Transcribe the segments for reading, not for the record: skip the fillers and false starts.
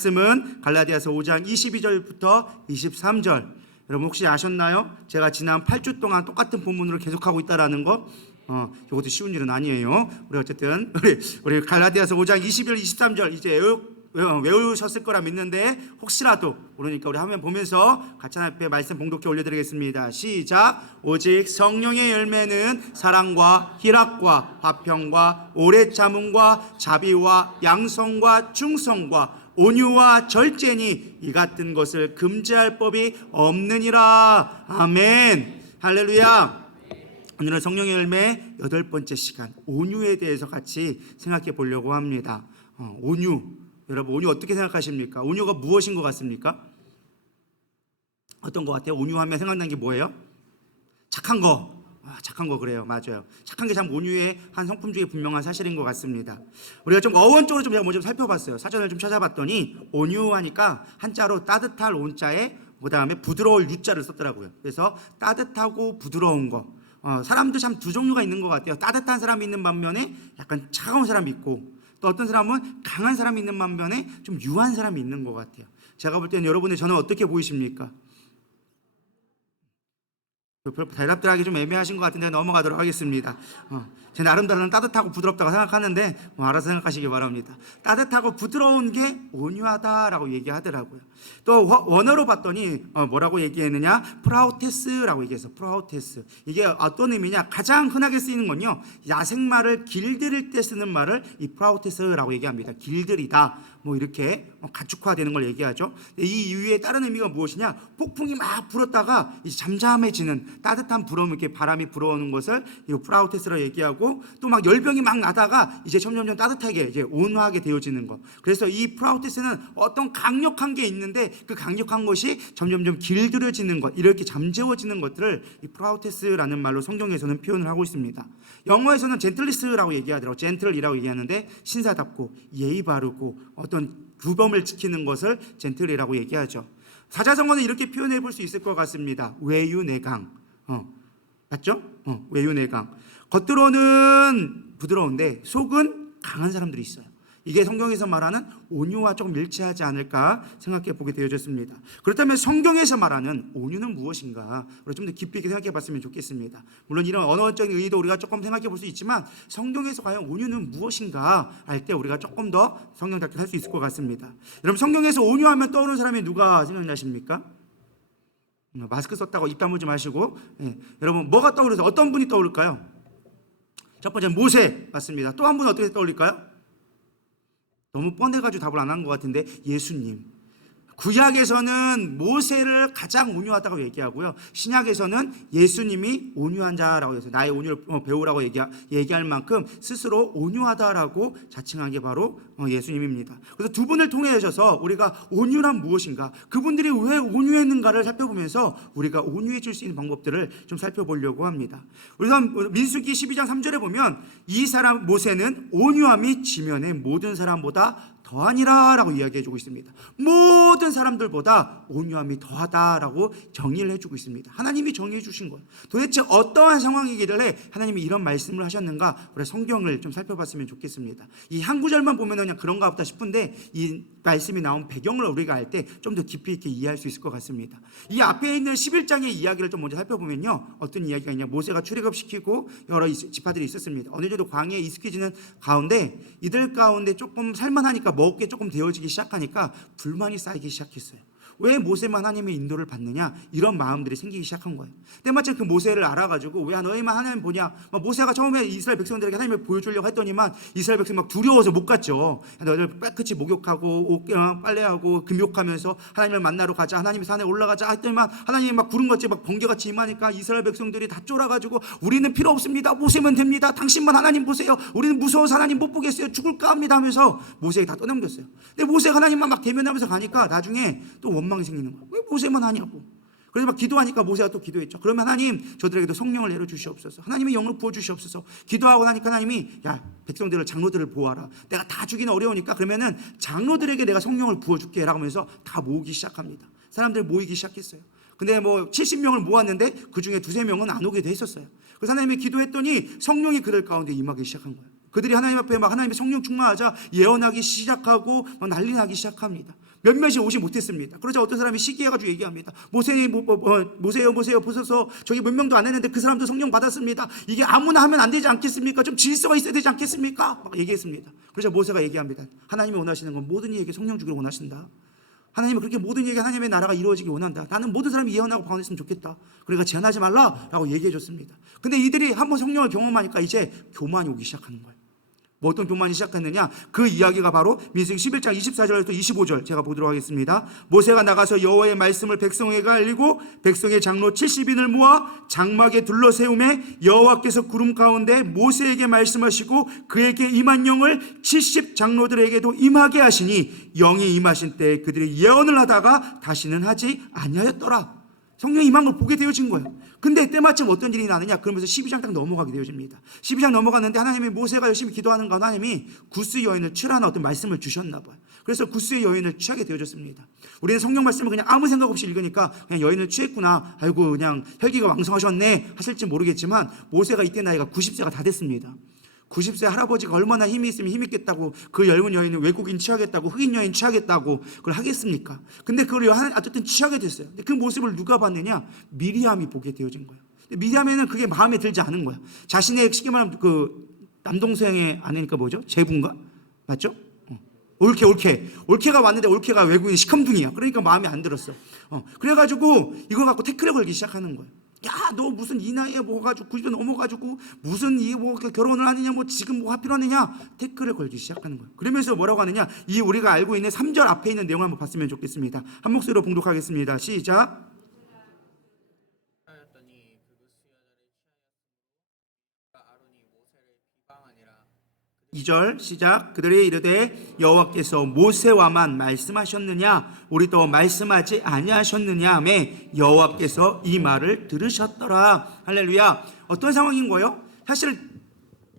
말씀은 갈라디아서 5장 22절부터 23절. 여러분 혹시 아셨나요? 제가 지난 8주 동안 똑같은 본문으로 계속하고 있다라는 거. 이것도 쉬운 일은 아니에요. 우리 어쨌든 우리 갈라디아서 5장 22절 23절 이제 외우셨을 거라 믿는데 혹시라도 모르니까 우리 화면 보면서 같이 앞에 말씀 봉독해 올려드리겠습니다. 시작. 오직 성령의 열매는 사랑과 희락과 화평과 오래 참음과 자비와 양성과 충성과 온유와 절제니 이 같은 것을 금지할 법이 없느니라. 아멘. 할렐루야. 오늘은 성령의 열매 8번째 시간 온유에 대해서 같이 생각해 보려고 합니다. 온유. 여러분 온유 어떻게 생각하십니까? 온유가 무엇인 것 같습니까? 어떤 것 같아요? 온유하면 생각나는 게 뭐예요? 착한 거. 착한 거 그래요. 맞아요. 착한 게 참 온유의 한 성품 중에 분명한 사실인 것 같습니다. 우리가 좀 어원적으로 좀 제가 먼저 살펴봤어요. 사전을 좀 찾아봤더니 온유하니까 한자로 따뜻할 온자에 그다음에 부드러울 유자를 썼더라고요. 그래서 따뜻하고 부드러운 거. 사람도 참 두 종류가 있는 것 같아요. 따뜻한 사람이 있는 반면에 약간 차가운 사람이 있고 또 어떤 사람은 강한 사람이 있는 반면에 좀 유한 사람이 있는 것 같아요. 제가 볼 때는 여러분의 저는 어떻게 보이십니까? 대답들 하기 좀 애매하신 것 같은데 넘어가도록 하겠습니다. 제 나름대로는 따뜻하고 부드럽다고 생각하는데 알아서 생각하시기 바랍니다. 따뜻하고 부드러운 게 온유하다라고 얘기하더라고요. 또 원어로 봤더니 뭐라고 얘기했느냐? 프라우테스라고 얘기해서 프라우테스. 이게 어떤 의미냐? 가장 흔하게 쓰이는 건요, 야생말을 길들일 때 쓰는 말을 이 프라우테스라고 얘기합니다. 길들이다 뭐 이렇게 가축화되는 걸 얘기하죠. 이 이유에 다른 의미가 무엇이냐? 폭풍이 막 불었다가 이제 잠잠해지는 따뜻한 부러움, 이렇게 바람이 불어오는 것을 이 프라우테스라고 얘기하고, 또 막 열병이 막 나다가 이제 점점점 따뜻하게 이제 온화하게 되어지는 것. 그래서 이 프라우테스는 어떤 강력한 게 있는데 그 강력한 것이 점점점 길들여지는 것, 이렇게 잠재워지는 것들을 이 프라우테스라는 말로 성경에서는 표현을 하고 있습니다. 영어에서는 젠틀리스라고 얘기하더라고요. 젠틀이라고 얘기하는데 신사답고 예의 바르고 어떤 규범을 지키는 것을 젠틀이라고 얘기하죠. 사자성어는 이렇게 표현해 볼 수 있을 것 같습니다. 외유내강. 맞죠? 외유내강. 겉으로는 부드러운데 속은 강한 사람들이 있어요. 이게 성경에서 말하는 온유와 조금 일치하지 않을까 생각해 보게 되어졌습니다. 그렇다면 성경에서 말하는 온유는 무엇인가? 우리 좀 더 깊이 있게 생각해 봤으면 좋겠습니다. 물론 이런 언어적인 의의도 우리가 조금 생각해 볼 수 있지만 성경에서 과연 온유는 무엇인가 할 때 우리가 조금 더 성경답게 할 수 있을 것 같습니다. 여러분 성경에서 온유하면 떠오르는 사람이 누가 생각나십니까? 마스크 썼다고 입 다물지 마시고, 여러분 뭐가 떠오르세요? 어떤 분이 떠오를까요? 첫 번째 모세 맞습니다. 또 한 분은 어떻게 떠올릴까요? 너무 뻔해가지고 답을 안 한 것 같은데 예수님. 구약에서는 모세를 가장 온유하다고 얘기하고요, 신약에서는 예수님이 온유한 자라고 해서 나의 온유를 배우라고 얘기할 만큼 스스로 온유하다라고 자칭한 게 바로 예수님입니다. 그래서 두 분을 통해서 우리가 온유란 무엇인가, 그분들이 왜 온유했는가를 살펴보면서 우리가 온유해질 수 있는 방법들을 좀 살펴보려고 합니다. 우선 민수기 12장 3절에 보면 이 사람 모세는 온유함이 지면의 모든 사람보다 더하니라 라고 이야기해주고 있습니다. 모든 사람들보다 온유함이 더하다라고 정의를 해주고 있습니다. 하나님이 정의해 주신 거예요. 도대체 어떠한 상황이길래 하나님이 이런 말씀을 하셨는가, 우리 성경을 좀 살펴봤으면 좋겠습니다. 이 한 구절만 보면 그냥 그런가 보다 싶은데 이 말씀이 나온 배경을 우리가 알 때 좀 더 깊이 있게 이해할 수 있을 것 같습니다. 이 앞에 있는 11장의 이야기를 좀 먼저 살펴보면요, 어떤 이야기가 있냐, 모세가 출애굽시키고 여러 지파들이 있었습니다. 어느 정도 광야에 익숙해지는 가운데 이들 가운데 조금 살만하니까 먹을 게 조금 되어지기 시작하니까 불만이 쌓이기 시작했어요. 왜 모세만 하나님의 인도를 받느냐, 이런 마음들이 생기기 시작한 거예요. 때마침 그 모세를 알아가지고 왜 너희만 하나님 보냐, 모세가 처음에 이스라엘 백성들에게 하나님을 보여주려고 했더니만 이스라엘 백성이 막 두려워서 못 갔죠. 너희들 깨끗이 목욕하고 빨래하고 금욕하면서 하나님을 만나러 가자, 하나님의 산에 올라가자 했더니만 하나님이 막 구름같이 막 번개같이 임하니까 이스라엘 백성들이 다 쫄아가지고 우리는 필요 없습니다, 모세면 됩니다, 당신만 하나님 보세요, 우리는 무서워서 하나님 못 보겠어요, 죽을까 합니다 하면서 모세에게 다 떠넘겼어요. 근데 모세가 하나님만 막 대면하면서 가니까 나중에 또 원망이 생기는 거예요. 왜 모세만 하냐고. 그래서 막 기도하니까 모세가 또 기도했죠. 그러면 하나님 저들에게도 성령을 내려주시옵소서, 하나님의 영을 부어주시옵소서. 기도하고 나니까 하나님이 야 백성들을 장로들을 보아라, 내가 다 주기는 어려우니까 그러면은 장로들에게 내가 성령을 부어줄게 라고 하면서 다 모으기 시작합니다. 사람들 모이기 시작했어요. 근데 70명을 모았는데 그 중에 두세 명은 안 오게 돼 있었어요. 그래서 하나님이 기도했더니 성령이 그들 가운데 임하기 시작한 거예요. 그들이 하나님 앞에 막 하나님의 성령 충만하자 예언하기 시작하고 막 난리 나기 시작합니다. 몇몇이 오지 못했습니다. 그러자 어떤 사람이 시기해가지고 얘기합니다. 모세요 보소서, 저기 몇 명도 안 했는데 그 사람도 성령 받았습니다. 이게 아무나 하면 안 되지 않겠습니까? 좀 질서가 있어야 되지 않겠습니까? 막 얘기했습니다. 그러자 모세가 얘기합니다. 하나님이 원하시는 건 모든 이에게 성령 주기를 원하신다. 하나님은 그렇게 모든 이에게 하나님의 나라가 이루어지기 원한다. 나는 모든 사람이 예언하고 방언했으면 좋겠다. 그러니까 제한하지 말라라고 얘기해 줬습니다. 근데 이들이 한번 성령을 경험하니까 이제 교만이 오기 시작하는 거예요. 뭐 어떤 교만이 시작했느냐? 그 이야기가 바로 민수기 11장 24절부터 25절 제가 보도록 하겠습니다. 모세가 나가서 여호와의 말씀을 백성에게 알리고 백성의 장로 70인을 모아 장막에 둘러 세우매 여호와께서 구름 가운데 모세에게 말씀하시고 그에게 임한 영을 70 장로들에게도 임하게 하시니 영이 임하신 때 그들이 예언을 하다가 다시는 하지 아니하였더라. 성령이 임한 걸 보게 되어진 거예요. 근데 때마침 어떤 일이 나느냐? 그러면서 12장 딱 넘어가게 되어집니다. 12장 넘어갔는데 하나님이 모세가 열심히 기도하는 거 하나님이 구스 여인을 취하는 어떤 말씀을 주셨나 봐요. 그래서 구스의 여인을 취하게 되어졌습니다. 우리는 성경 말씀을 그냥 아무 생각 없이 읽으니까 그냥 여인을 취했구나, 아이고 그냥 혈기가 왕성하셨네 하실지 모르겠지만 모세가 이때 나이가 90세가 다 됐습니다. 90세 할아버지가 얼마나 힘이 있으면 힘있겠다고 그 젊은 여인을 외국인 취하겠다고, 흑인 여인 취하겠다고 그걸 하겠습니까? 근데 그걸 어쨌든 취하게 됐어요. 근데 그 모습을 누가 봤느냐? 미리암이 보게 되어진 거예요. 미리암에는 그게 마음에 들지 않은 거야. 자신의 쉽게 말하면 그 남동생의 아내니까 뭐죠? 제부인가? 맞죠? 올케가 왔는데 올케가 외국인 시컴둥이야. 그러니까 마음에 안 들었어. 그래가지고 이걸 갖고 태클을 걸기 시작하는 거예요. 야, 너 무슨 이 나이에 뭐 가지고 90년 넘어가지고 무슨 이 뭐 결혼을 하느냐, 뭐 지금 뭐가 필요하느냐, 태클을 걸기 시작하는 거예요. 그러면서 뭐라고 하느냐, 이 우리가 알고 있는 3절 앞에 있는 내용을 한번 봤으면 좋겠습니다. 한 목소리로 봉독하겠습니다. 시작. 2절 시작. 그들이 이르되 여호와께서 모세와만 말씀하셨느냐, 우리도 말씀하지 아니하셨느냐매 여호와께서 이 말을 들으셨더라. 할렐루야. 어떤 상황인 거예요? 사실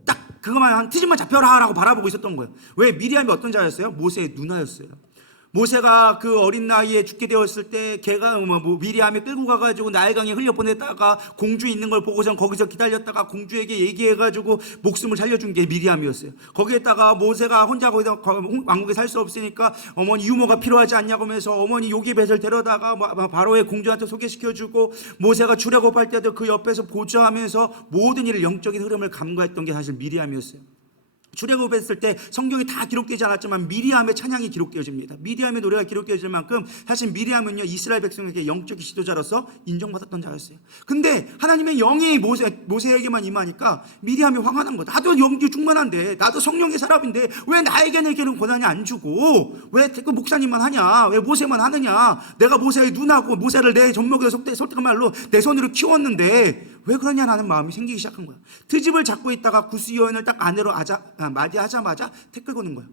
딱 그것만 한 트집만 잡혀라 라고 바라보고 있었던 거예요. 왜? 미리암이 어떤 자였어요? 모세의 누나였어요. 모세가 그 어린 나이에 죽게 되었을 때 걔가 미리암이 끌고 가가지고 나일강에 흘려보냈다가 공주 있는 걸 보고선 거기서 기다렸다가 공주에게 얘기해가지고 목숨을 살려준 게 미리암이었어요. 거기에다가 모세가 혼자 거기다 왕국에 살 수 없으니까 어머니 유모가 필요하지 않냐고 하면서 어머니 요기벳을 데려다가 바로의 공주한테 소개시켜주고 모세가 출애굽할 때도 그 옆에서 보좌하면서 모든 일을 영적인 흐름을 감가했던 게 사실 미리암이었어요. 출애굽했을 때 성경이 다 기록되지 않았지만 미리암의 찬양이 기록되어집니다. 미리암의 노래가 기록되어질 만큼 사실 미리암은요 이스라엘 백성에게 영적인 지도자로서 인정받았던 자였어요. 근데 하나님의 영이 모세에게만 임하니까 미리암이 화가 난 거야. 나도 영기 충만한데, 나도 성령의 사람인데 왜 나에게는 이런 권한이 안 주고 왜 그 목사님만 하냐, 왜 모세만 하느냐, 내가 모세의 누나고 모세를 내 젖먹여 솔직한 말로 내 손으로 키웠는데 왜 그러냐라는 마음이 생기기 시작한 거야. 트집을 잡고 있다가 구스 여인을 딱 아내로 맞이하자마자 태클 거는 거야.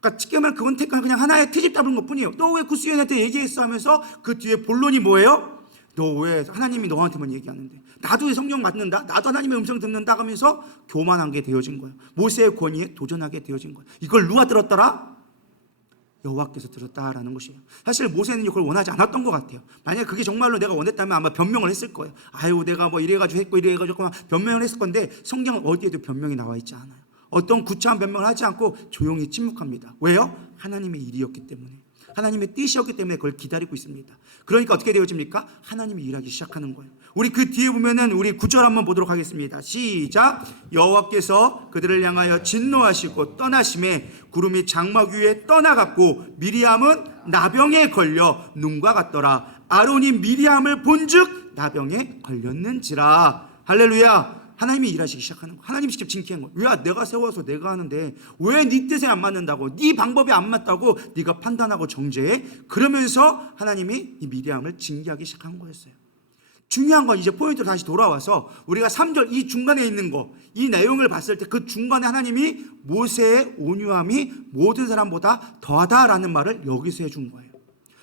그러니까 쉽게 말하면 그건 태클, 그냥 하나의 트집 잡은 것 뿐이에요. 너 왜 구스 여인한테 얘기했어 하면서 그 뒤에 본론이 뭐예요? 너 왜 하나님이 너한테만 얘기하는데, 나도 성령 받는다, 나도 하나님의 음성 듣는다 하면서 교만한 게 되어진 거야. 모세의 권위에 도전하게 되어진 거야. 이걸 누가 들었더라? 여호와께서 들었다라는 것이에요. 사실 모세는 그걸 원하지 않았던 것 같아요. 만약에 그게 정말로 내가 원했다면 아마 변명을 했을 거예요. 아유, 내가 뭐 이래가지고 했고 이래가지고 변명을 했을 건데 성경은 어디에도 변명이 나와 있지 않아요. 어떤 구차한 변명을 하지 않고 조용히 침묵합니다. 왜요? 하나님의 일이었기 때문에, 하나님의 뜻이었기 때문에 그걸 기다리고 있습니다. 그러니까 어떻게 되어집니까? 하나님이 일하기 시작하는 거예요. 우리 그 뒤에 보면은 우리 9절 한번 보도록 하겠습니다. 시작. 여호와께서 그들을 향하여 진노하시고 떠나심에 구름이 장막 위에 떠나갔고 미리암은 나병에 걸려 눈과 같더라. 아론이 미리암을 본즉 나병에 걸렸는지라. 할렐루야. 하나님이 일하시기 시작하는 거. 하나님이 직접 징계한 거. 왜 내가 세워서 내가 하는데 왜 네 뜻에 안 맞는다고, 네 방법이 안 맞다고 네가 판단하고 정죄해? 그러면서 하나님이 이 미리암을 징계하기 시작한 거였어요. 중요한 건 이제 포인트로 다시 돌아와서 우리가 3절 이 중간에 있는 거, 이 내용을 봤을 때 그 중간에 하나님이 모세의 온유함이 모든 사람보다 더하다라는 말을 여기서 해준 거예요.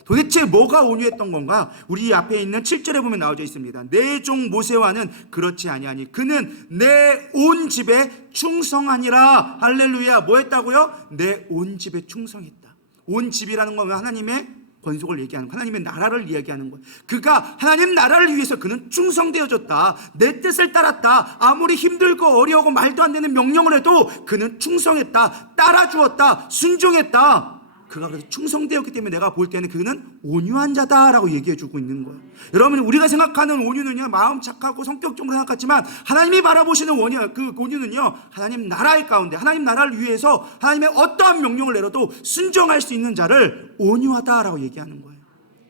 도대체 뭐가 온유했던 건가? 우리 앞에 있는 7절에 보면 나와져 있습니다. 내 종 모세와는 그렇지 아니하니 그는 내 온 집에 충성하니라. 할렐루야. 뭐 했다고요? 내 온 집에 충성했다. 온 집이라는 건 하나님의 권속을 얘기하는 거예요. 하나님의 나라를 이야기하는 거예요. 그가 하나님 나라를 위해서 그는 충성되어졌다. 내 뜻을 따랐다. 아무리 힘들고 어려우고 말도 안 되는 명령을 해도 그는 충성했다. 따라주었다. 순종했다. 그가 그래서 충성되었기 때문에 내가 볼 때는 그는 온유한 자다라고 얘기해 주고 있는 거예요. 여러분, 우리가 생각하는 온유는요, 마음 착하고 성격적으로 생각하지만 하나님이 바라보시는 그 온유는요, 하나님 나라의 가운데 하나님 나라를 위해서 하나님의 어떠한 명령을 내려도 순종할 수 있는 자를 온유하다라고 얘기하는 거예요.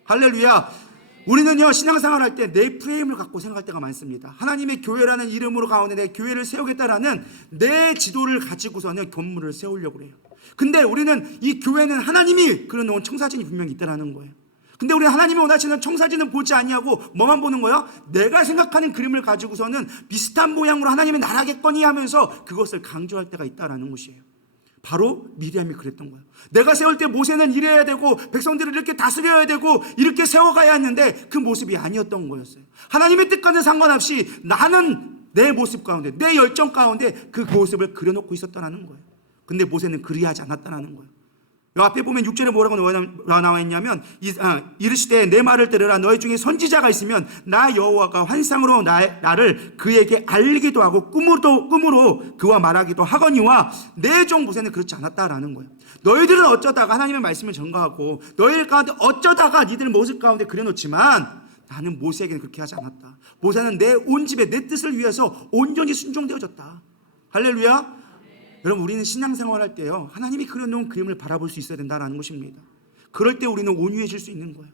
할렐루야. 우리는요, 신앙생활 할 때 내 프레임을 갖고 생각할 때가 많습니다. 하나님의 교회라는 이름으로 가운데 내 교회를 세우겠다라는 내 지도를 가지고서는 건물을 세우려고 해요. 근데 우리는 이 교회는 하나님이 그려놓은 청사진이 분명히 있다는 거예요. 근데 우리는 하나님이 원하시는 청사진은 보지 아니하고 뭐만 보는 거예요? 내가 생각하는 그림을 가지고서는 비슷한 모양으로 하나님의 나라겠거니 하면서 그것을 강조할 때가 있다는 것이에요. 바로 미리암이 그랬던 거예요. 내가 세울 때 모세는 이래야 되고 백성들을 이렇게 다스려야 되고 이렇게 세워가야 했는데 그 모습이 아니었던 거였어요. 하나님의 뜻과는 상관없이 나는 내 모습 가운데, 내 열정 가운데 그 모습을 그려놓고 있었다는 거예요. 근데 모세는 그리하지 않았다는 거예요. 이 앞에 보면 6절에 뭐라고 나와 있냐면 이르시되 내 말을 들으라. 너희 중에 선지자가 있으면 나 여호와가 환상으로 나를 그에게 알리기도 하고 꿈으로 그와 말하기도 하거니와 내 종 모세는 그렇지 않았다라는 거예요. 너희들은 어쩌다가 하나님의 말씀을 전가하고 너희들 가운데 어쩌다가 니들 모습 가운데 그려놓지만 나는 모세에게는 그렇게 하지 않았다. 모세는 내 온 집에 내 뜻을 위해서 온전히 순종되어졌다. 할렐루야. 여러분, 우리는 신앙생활 할 때요, 하나님이 그려놓은 그림을 바라볼 수 있어야 된다는 것입니다. 그럴 때 우리는 온유해질 수 있는 거예요.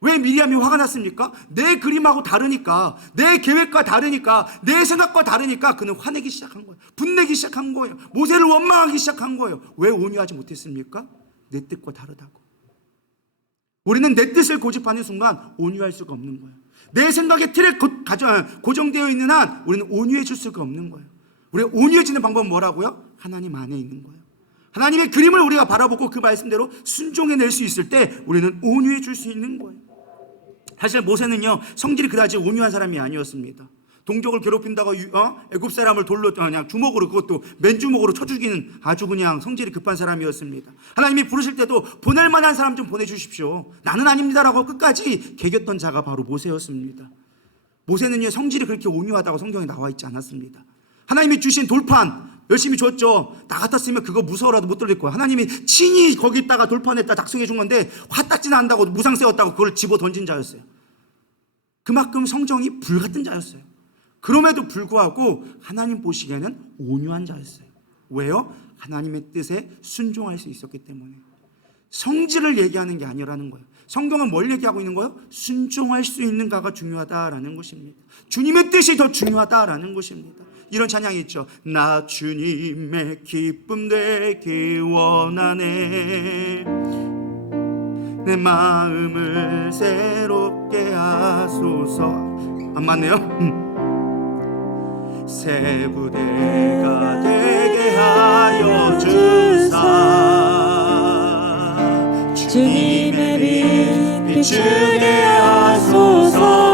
왜 미리암이 화가 났습니까? 내 그림하고 다르니까, 내 계획과 다르니까, 내 생각과 다르니까 그는 화내기 시작한 거예요. 분내기 시작한 거예요. 모세를 원망하기 시작한 거예요. 왜 온유하지 못했습니까? 내 뜻과 다르다고. 우리는 내 뜻을 고집하는 순간 온유할 수가 없는 거예요. 내 생각의 틀에 고정되어 있는 한 우리는 온유해질 수가 없는 거예요. 우리가 온유해지는 방법은 뭐라고요? 하나님 안에 있는 거예요. 하나님의 그림을 우리가 바라보고 그 말씀대로 순종해낼 수 있을 때 우리는 온유해질 수 있는 거예요. 사실 모세는요, 성질이 그다지 온유한 사람이 아니었습니다. 동족을 괴롭힌다고 애굽 사람을 돌로 그냥 주먹으로, 그것도 맨주먹으로 쳐 죽이는 아주 그냥 성질이 급한 사람이었습니다. 하나님이 부르실 때도 보낼 만한 사람 좀 보내주십시오. 나는 아닙니다라고 끝까지 개겼던 자가 바로 모세였습니다. 모세는요, 성질이 그렇게 온유하다고 성경에 나와 있지 않았습니다. 하나님이 주신 돌판 열심히 줬죠. 나 같았으면 그거 무서워라도 못 돌릴 거야. 하나님이 친히 거기다가 돌판에다 작성해 준 건데 화딱지 난다고 무상 세웠다고 그걸 집어 던진 자였어요. 그만큼 성정이 불같은 자였어요. 그럼에도 불구하고 하나님 보시기에는 온유한 자였어요. 왜요? 하나님의 뜻에 순종할 수 있었기 때문에. 성질을 얘기하는 게 아니라는 거예요. 성경은 뭘 얘기하고 있는 거예요? 순종할 수 있는가가 중요하다라는 것입니다. 주님의 뜻이 더 중요하다라는 것입니다. 이런 찬양이 있죠. 나 주님의 기쁨 되기 원하네. 내 마음을 새롭게 하소서. 안 맞네요? 새 부대가 되게 하여 주사. 주님의 빛 비추게 하소서.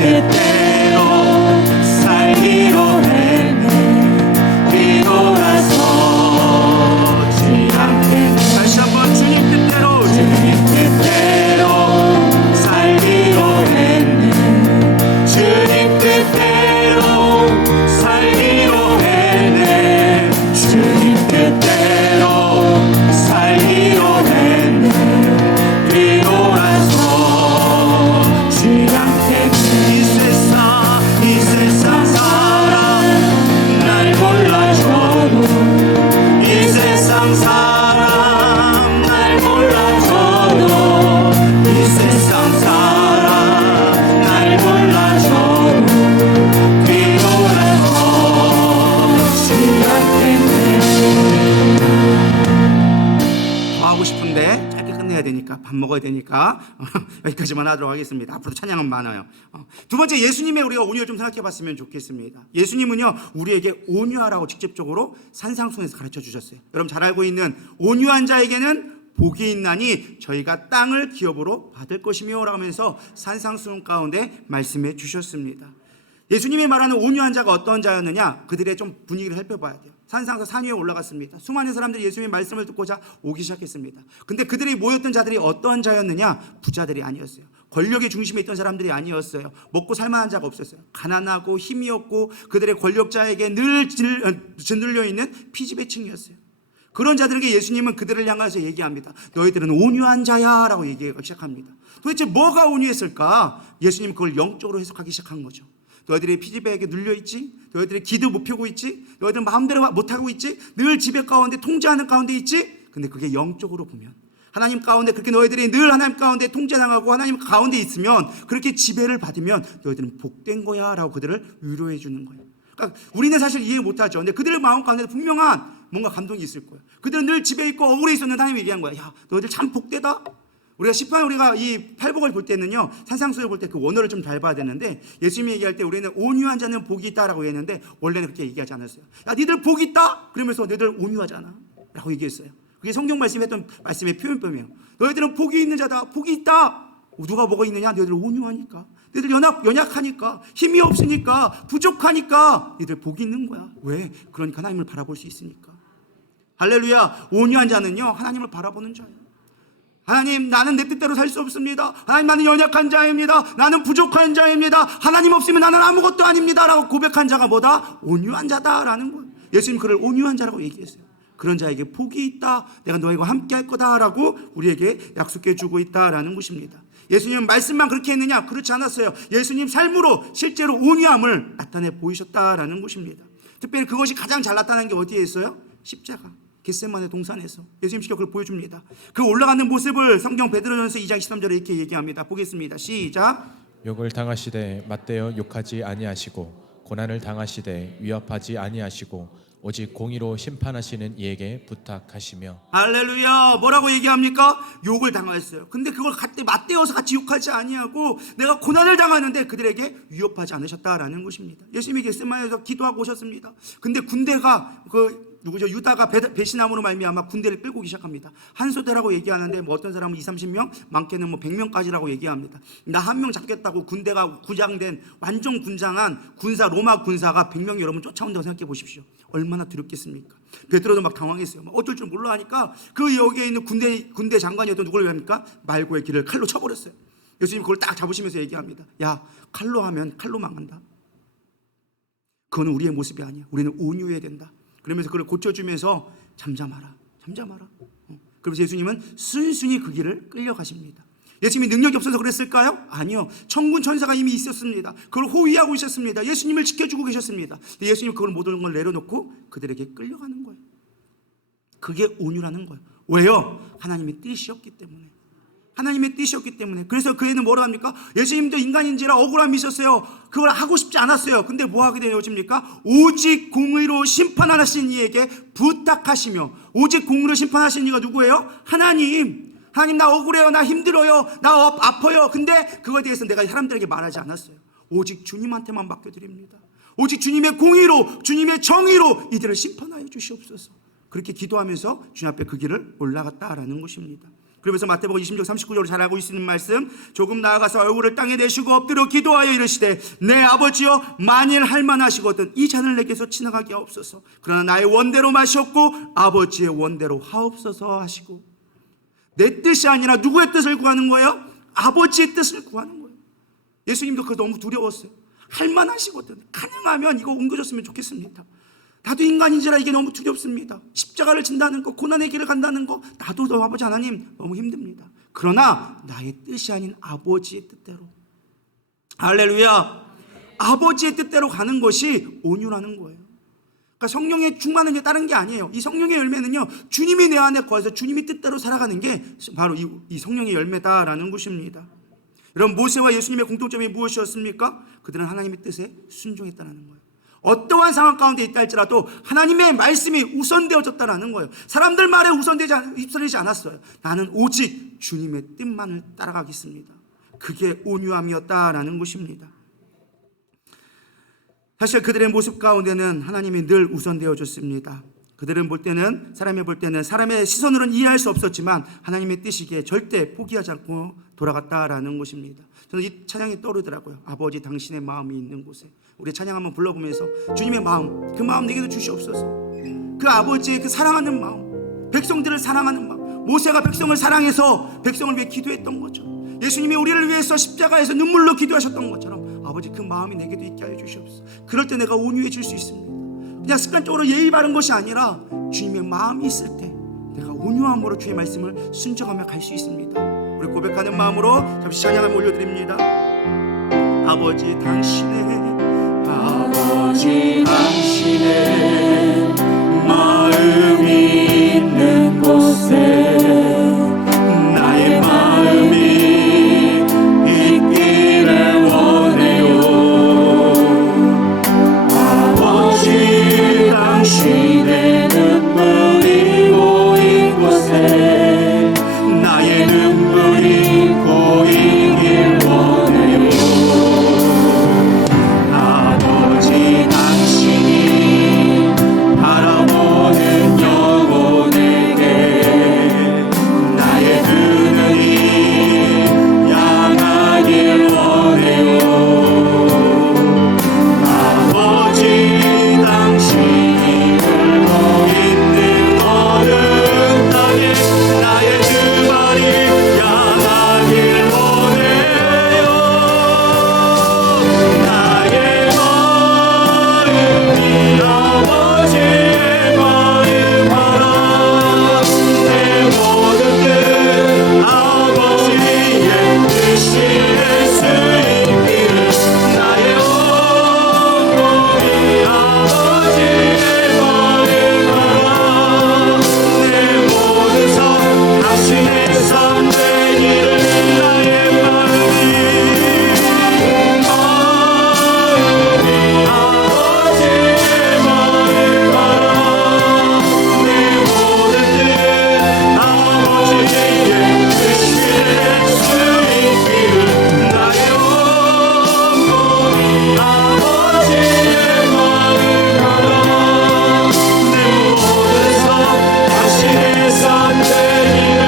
세상 먹어야 되니까 여기까지만 하도록 하겠습니다. 앞으로 찬양은 많아요. 두 번째, 예수님의 우리가 온유를 좀 생각해 봤으면 좋겠습니다. 예수님은요 우리에게 온유하라고 직접적으로 산상수훈에서 가르쳐 주셨어요. 여러분 잘 알고 있는 온유한 자에게는 복이 있나니 저희가 땅을 기업으로 받을 것이며 라고 하면서 산상수훈 가운데 말씀해 주셨습니다. 예수님이 말하는 온유한 자가 어떤 자였느냐, 그들의 좀 분위기를 살펴봐야 돼요. 산상에서 산 위에 올라갔습니다. 수많은 사람들이 예수님의 말씀을 듣고자 오기 시작했습니다. 근데 그들이 모였던 자들이 어떤 자였느냐, 부자들이 아니었어요. 권력의 중심에 있던 사람들이 아니었어요. 먹고 살만한 자가 없었어요. 가난하고 힘이 없고 그들의 권력자에게 늘 짓눌려 있는 피지배층이었어요. 그런 자들에게 예수님은 그들을 향해서 얘기합니다. 너희들은 온유한 자야 라고 얘기하기 시작합니다. 도대체 뭐가 온유했을까? 예수님은 그걸 영적으로 해석하기 시작한 거죠. 너희들이 피지배에게 눌려있지? 너희들이 기도 못 펴고 있지? 너희들은 마음대로 못하고 있지? 늘 지배 가운데 통제하는 가운데 있지? 근데 그게 영적으로 보면 하나님 가운데 그렇게 너희들이 늘 하나님 가운데 통제당하고 하나님 가운데 있으면, 그렇게 지배를 받으면 너희들은 복된 거야 라고 그들을 위로해 주는 거예요. 그러니까 우리는 사실 이해 못하죠. 근데 그들의 마음 가운데 분명한 뭔가 감동이 있을 거예요. 그들은 늘 집에 있고 억울해 있었는데 하나님이 얘기한 거야. 야, 너희들 참 복되다. 우리가 시편, 우리가 이 팔복을 볼 때는요, 산상수를 볼 때 그 원어를 좀 잘 봐야 되는데, 예수님이 얘기할 때 우리는 온유한 자는 복이 있다라고 했는데 원래는 그렇게 얘기하지 않았어요. 야, 니들 복이 있다. 그러면서 너희들 온유하잖아 라고 얘기했어요. 그게 성경 말씀에 했던 말씀의 표현법이에요. 너희들은 복이 있는 자다. 복이 있다. 누가 뭐가 있느냐? 너희들 온유하니까, 너희들 연약하니까, 힘이 없으니까, 부족하니까 너희들 복이 있는 거야. 왜? 그러니까 하나님을 바라볼 수 있으니까. 할렐루야. 온유한 자는요 하나님을 바라보는 자예요. 하나님, 나는 내 뜻대로 살 수 없습니다. 하나님, 나는 연약한 자입니다. 나는 부족한 자입니다. 하나님 없으면 나는 아무것도 아닙니다 라고 고백한 자가 뭐다? 온유한 자다라는 거예요. 예수님 그를 온유한 자라고 얘기했어요. 그런 자에게 복이 있다. 내가 너희와 함께 할 거다라고 우리에게 약속해 주고 있다라는 것입니다. 예수님은 말씀만 그렇게 했느냐? 그렇지 않았어요. 예수님 삶으로 실제로 온유함을 나타내 보이셨다라는 것입니다. 특별히 그것이 가장 잘 나타난 게 어디에 있어요? 십자가. 겟세마네 동산에서 예수님 직접 그걸 보여줍니다. 그 올라가는 모습을 성경 베드로전서 2장 23절에 이렇게 얘기합니다. 보겠습니다. 시작. 욕을 당하시되 맞대어 욕하지 아니하시고 고난을 당하시되 위협하지 아니하시고 오직 공의로 심판하시는 이에게 부탁하시며. 할렐루야. 뭐라고 얘기합니까? 욕을 당했어요. 근데 그걸 맞대어서 같이 욕하지 아니하고 내가 고난을 당하는데 그들에게 위협하지 않으셨다라는 것입니다. 예수님이 겟세마네에서 기도하고 오셨습니다. 근데 군대가 유다가 배신함으로 말미암아 군대를 끌고 오기 시작합니다. 한소대라고 얘기하는데 뭐 어떤 사람은 20-30명, 많게는 뭐 100명까지라고 얘기합니다. 나 한 명 잡겠다고 군대가 구장된 완전 군장한 군사, 로마 군사가 100명이 여러분 쫓아온다고 생각해 보십시오. 얼마나 두렵겠습니까? 베드로도 막 당황했어요. 막 어쩔 줄 몰라 하니까 그 여기에 있는 군대 장관이었던 누구를 합니까? 말고의 길을 칼로 쳐버렸어요. 예수님 그걸 딱 잡으시면서 얘기합니다. 야, 칼로 하면 칼로 망한다. 그거는 우리의 모습이 아니야. 우리는 온유해야 된다. 그러면서 그걸 고쳐주면서 잠잠하라. 그래서 예수님은 순순히 그 길을 끌려가십니다. 예수님이 능력이 없어서 그랬을까요? 아니요. 천군 천사가 이미 있었습니다. 그걸 호위하고 있었습니다. 예수님을 지켜주고 계셨습니다. 예수님은 그걸 모든 걸 내려놓고 그들에게 끌려가는 거예요. 그게 온유라는 거예요. 왜요? 하나님의 뜻이었기 때문에. 하나님의 뜻이었기 때문에. 그래서 그 애는 뭐라 합니까? 예수님도 인간인지라 억울함이 있었어요. 그걸 하고 싶지 않았어요. 근데 뭐 하게 되어집니까? 오직 공의로 심판하신 이에게 부탁하시며. 오직 공의로 심판하신 이가 누구예요? 하나님. 하나님, 나 억울해요. 나 힘들어요. 나 아파요. 근데 그거에 대해서 내가 사람들에게 말하지 않았어요. 오직 주님한테만 맡겨드립니다. 오직 주님의 공의로, 주님의 정의로 이들을 심판하여 주시옵소서. 그렇게 기도하면서 주님 앞에 그 길을 올라갔다라는 것입니다. 그러면서 마태복음 20장 39절로 잘 알고 있는 말씀, 조금 나아가서 얼굴을 땅에 대시고 엎드려 기도하여 이르시되 내 아버지여, 만일 할만하시거든 이 잔을 내게서 지나가게 하옵소서. 그러나 나의 원대로 마시옵고 아버지의 원대로 하옵소서 하시고. 내 뜻이 아니라 누구의 뜻을 구하는 거예요? 아버지의 뜻을 구하는 거예요. 예수님도 그거 너무 두려웠어요. 할만하시거든, 가능하면 이거 옮겨줬으면 좋겠습니다. 나도 인간인지라 이게 너무 두렵습니다. 십자가를 진다는 거, 고난의 길을 간다는 거, 나도 너무 아버지 하나님 너무 힘듭니다. 그러나 나의 뜻이 아닌 아버지의 뜻대로. 할렐루야. 아버지의 뜻대로 가는 것이 온유라는 거예요. 그러니까 성령의 충만은 다른 게 아니에요. 이 성령의 열매는요, 주님이 내 안에 거해서 주님이 뜻대로 살아가는 게 바로 이 성령의 열매다라는 것입니다. 여러분, 모세와 예수님의 공통점이 무엇이었습니까? 그들은 하나님의 뜻에 순종했다는 거예요. 어떠한 상황 가운데 있다 할지라도 하나님의 말씀이 우선되어졌다는 거예요. 사람들 말에 우선되지 않았어요. 나는 오직 주님의 뜻만을 따라가겠습니다. 그게 온유함이었다라는 것입니다. 사실 그들의 모습 가운데는 하나님이 늘 우선되어졌습니다. 그들은 사람이 볼 때는 사람의 시선으로는 이해할 수 없었지만 하나님의 뜻이기에 절대 포기하지 않고 돌아갔다라는 것입니다. 저는 이 찬양이 떠오르더라고요. 아버지 당신의 마음이 있는 곳에. 우리 찬양 한번 불러보면서 주님의 마음, 그 마음 내게도 주시옵소서. 그 아버지의 그 사랑하는 마음, 백성들을 사랑하는 마음. 모세가 백성을 사랑해서 백성을 위해 기도했던 거죠. 예수님이 우리를 위해서 십자가에서 눈물로 기도하셨던 것처럼 아버지 그 마음이 내게도 있게 하여 주시옵소서. 그럴 때 내가 온유해질 수 있습니다. 그냥 습관적으로 예의 바른 것이 아니라 주님의 마음이 있을 때 내가 온유함으로 주의 말씀을 순종하며 갈 수 있습니다. 우리 고백하는 마음으로 잠시 찬양 한번 올려드립니다. 아버지 당신의 마음이 있는 곳에 나의 마음이 있기를 원해요. 아버지 당신의 눈물이 고인 곳에 나의 눈물이 고이길 원해요. 아버지 당신이 바라보는 영혼에게 나의 눈이 향하길 원해요. 아버지 당신이 들고 있는 어느 땅에 나의 두 발이 향하길 원해요. 나의 마음이 아버지의 마음 바라 내 모든 뜻 아버지의 뜻이 될 수 있기를 나의 온몸이 아버지의 마음 바라 내 모든 삶 당신의 삶 되기를 나의 마음이 아버지의 마음 바라 내 모든 뜻 아버지의 뜻이 될 수 있기를 나의 온몸이 아버지의 마음 바라 내 모든 삶 당신의 삶 되기를.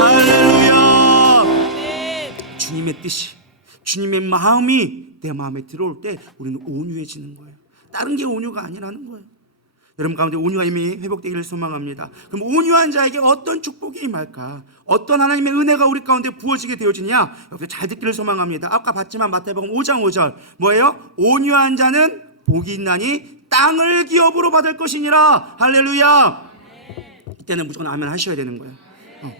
할렐루야. 주님의 뜻이, 주님의 마음이 내 마음에 들어올 때 우리는 온유해지는 거예요. 다른 게 온유가 아니라는 거예요. 여러분 가운데 온유가 이미 회복되기를 소망합니다. 그럼 온유한 자에게 어떤 축복이 임할까? 어떤 하나님의 은혜가 우리 가운데 부어지게 되어지냐? 여러분 잘 듣기를 소망합니다. 아까 봤지만 마태복음 5장 5절 뭐예요? 온유한 자는 복이 있나니 땅을 기업으로 받을 것이니라. 할렐루야. 이때는 무조건 아멘 하셔야 되는 거예요.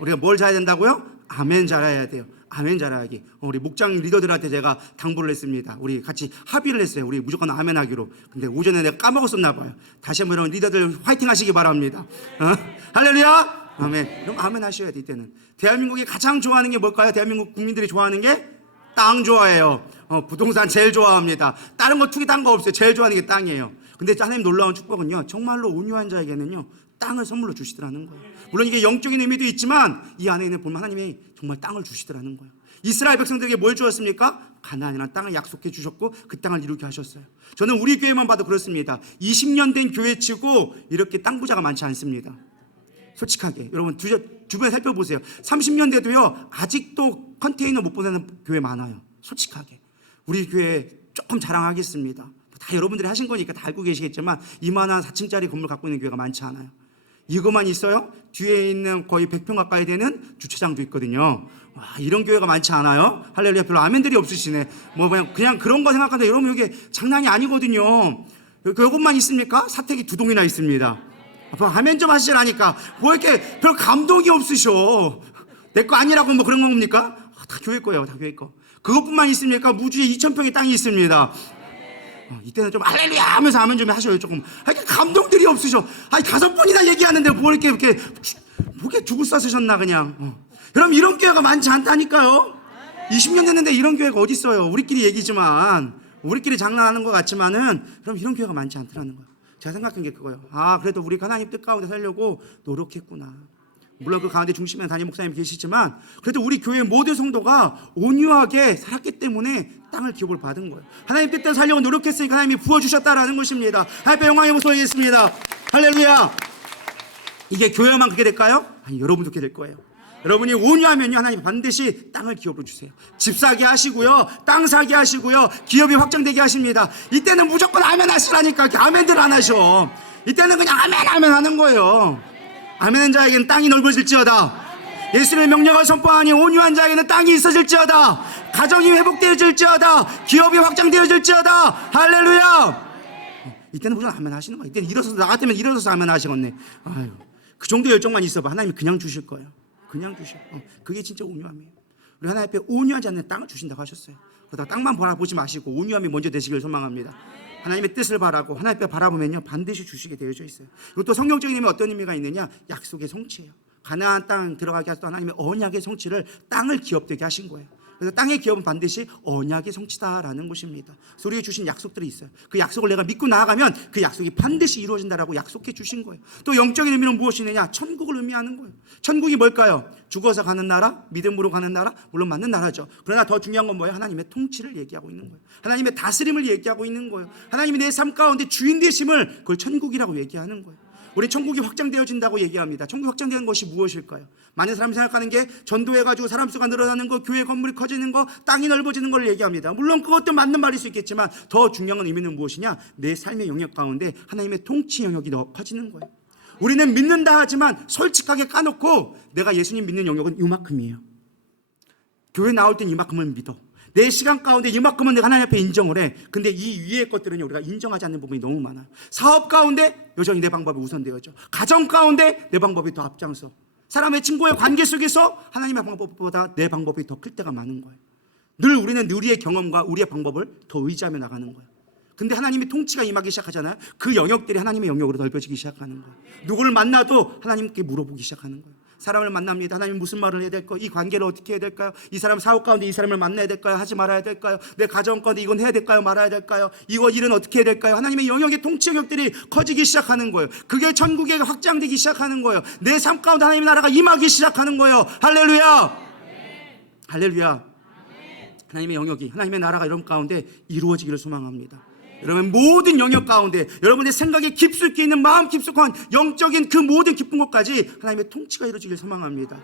우리가 뭘 잘해야 된다고요? 아멘 잘해야 돼요. 아멘 잘하기. 우리 목장 리더들한테 제가 당부를 했습니다. 우리 같이 합의를 했어요. 우리 무조건 아멘 하기로. 근데 오전에 내가 까먹었었나 봐요. 다시 한번 여러분 리더들 화이팅 하시기 바랍니다. 할렐루야. 아멘. 그럼 아멘 하셔야 돼. 이때는 대한민국이 가장 좋아하는 게 뭘까요? 대한민국 국민들이 좋아하는 게 땅 좋아해요. 부동산 제일 좋아합니다. 다른 거 투기 딴 거 없어요. 제일 좋아하는 게 땅이에요. 근데 하나님 놀라운 축복은요, 정말로 온유한 자에게는요 땅을 선물로 주시더라는 거예요. 물론 이게 영적인 의미도 있지만 이 안에 있는 보면 하나님이 정말 땅을 주시더라는 거예요. 이스라엘 백성들에게 뭘 주었습니까? 가나안이라는 땅을 약속해 주셨고 그 땅을 이루게 하셨어요. 저는 우리 교회만 봐도 그렇습니다. 20년 된 교회치고 이렇게 땅 부자가 많지 않습니다. 솔직하게 여러분 주변에 살펴보세요. 30년 돼도요 아직도 컨테이너 못 보내는 교회 많아요. 솔직하게 우리 교회 조금 자랑하겠습니다. 다 여러분들이 하신 거니까 다 알고 계시겠지만 이만한 4층짜리 건물 갖고 있는 교회가 많지 않아요. 이것만 있어요? 뒤에 있는 거의 100평 가까이 되는 주차장도 있거든요. 와, 이런 교회가 많지 않아요? 할렐루야. 별로 아멘들이 없으시네. 그냥 그런 거 생각하는데 여러분 이게 장난이 아니거든요. 이것만 있습니까? 사택이 2동이나 있습니다. 아멘 좀 하시라니까. 뭐 이렇게 별 감동이 없으셔. 내 거 아니라고 뭐 그런 겁니까? 다 교회 거예요. 다 교회 거. 그것뿐만 있습니까? 무주에 2,000평의 땅이 있습니다. 이때는 좀 할렐루야 하면서 아멘 좀 하셔요. 조금 이렇게 감동들이 없으셔. 5번이나 얘기하는데 뭘 이렇게 죽을 싸쓰셨나 그냥. 그럼 이런 교회가 많지 않다니까요. 20년 됐는데 이런 교회가 어디 있어요? 우리끼리 얘기지만 우리끼리 장난하는 것 같지만은 그럼 이런 교회가 많지 않더라는 거예요. 제가 생각한 게 그거예요. 아, 그래도 우리가 하나님 뜻 가운데 살려고 노력했구나. 물론 그 가운데 중심에 담임 목사님 계시지만 그래도 우리 교회 모든 성도가 온유하게 살았기 때문에 땅을 기업을 받은 거예요. 하나님 뜻대로 살려고 노력했으니까 하나님이 부어주셨다라는 것입니다. 하나님의 영광의 모습이겠습니다. 할렐루야. 이게 교회만 그렇게 될까요? 아니, 여러분도 그렇게 될 거예요. 여러분이 온유하면요, 하나님 반드시 땅을 기업으로 주세요. 집 사게 하시고요, 땅 사게 하시고요, 기업이 확장되게 하십니다. 이때는 무조건 아멘 하시라니까. 아멘들 안 하셔. 이때는 그냥 아멘 하는 거예요. 아멘한 자에게는 땅이 넓어질지어다. 예수의 명령을 선포하니 온유한 자에게는 땅이 있어질지어다. 가정이 회복되어질지어다. 기업이 확장되어질지어다. 할렐루야. 이때는 무조건 아멘 하시는 거예요. 이때는 일어서서, 나 같으면 일어서서 아멘 하시겠네. 아유, 그 정도 열정만 있어봐. 하나님 그냥 주실 거예요. 그냥 주셔. 그게 진짜 온유함이에요. 우리 하나님 앞에 온유하지 않는 땅을 주신다고 하셨어요. 그러다가 땅만 바라보지 마시고 온유함이 먼저 되시길 소망합니다. 하나님의 뜻을 바라고 하나님 앞에 바라보면요, 반드시 주시게 되어져 있어요. 이것도 성경적인 의미 어떤 의미가 있느냐? 약속의 성취예요. 가나안 땅 들어가게 하셨던 하나님의 언약의 성취를 땅을 기업되게 하신 거예요. 그래서 땅의 기업은 반드시 언약의 성취다라는 것입니다. 그래서 우리에게 주신 약속들이 있어요. 그 약속을 내가 믿고 나아가면 그 약속이 반드시 이루어진다라고 약속해 주신 거예요. 또 영적인 의미는 무엇이느냐? 천국을 의미하는 거예요. 천국이 뭘까요? 죽어서 가는 나라, 믿음으로 가는 나라, 물론 맞는 나라죠. 그러나 더 중요한 건 뭐예요? 하나님의 통치를 얘기하고 있는 거예요. 하나님의 다스림을 얘기하고 있는 거예요. 하나님이 내 삶 가운데 주인 되심을 그걸 천국이라고 얘기하는 거예요. 우리 천국이 확장되어진다고 얘기합니다. 천국이 확장되는 것이 무엇일까요? 많은 사람이 생각하는 게 전도해가지고 사람 수가 늘어나는 거, 교회 건물이 커지는 거, 땅이 넓어지는 걸 얘기합니다. 물론 그것도 맞는 말일 수 있겠지만 더 중요한 의미는 무엇이냐? 내 삶의 영역 가운데 하나님의 통치 영역이 더 커지는 거예요. 우리는 믿는다 하지만 솔직하게 까놓고 내가 예수님 믿는 영역은 이만큼이에요. 교회 나올 땐 이만큼을 믿어. 내 시간 가운데 이만큼은 내가 하나님 앞에 인정을 해. 근데 이 위의 것들은 우리가 인정하지 않는 부분이 너무 많아요. 사업 가운데 여전히 내 방법이 우선되어져. 가정 가운데 내 방법이 더 앞장서. 사람의 친구의 관계 속에서 하나님의 방법보다 내 방법이 더 클 때가 많은 거예요. 늘 우리는 우리의 경험과 우리의 방법을 더 의지하며 나가는 거예요. 근데 하나님의 통치가 임하기 시작하잖아요. 그 영역들이 하나님의 영역으로 넓어지기 시작하는 거예요. 누구를 만나도 하나님께 물어보기 시작하는 거예요. 사람을 만납니다. 하나님 무슨 말을 해야 될까요? 이 관계를 어떻게 해야 될까요? 이 사람 사업 가운데 이 사람을 만나야 될까요? 하지 말아야 될까요? 내 가정 가운데 이건 해야 될까요? 말아야 될까요? 이거 일은 어떻게 해야 될까요? 하나님의 영역의 통치 영역들이 커지기 시작하는 거예요. 그게 천국에 확장되기 시작하는 거예요. 내 삶 가운데 하나님의 나라가 임하기 시작하는 거예요. 할렐루야. 할렐루야. 하나님의 영역이, 하나님의 나라가 여러분 가운데 이루어지기를 소망합니다. 여러분 모든 영역 가운데 여러분의 생각에 깊숙이 있는 마음 깊숙한 영적인 그 모든 깊은 곳까지 하나님의 통치가 이루어지길 소망합니다.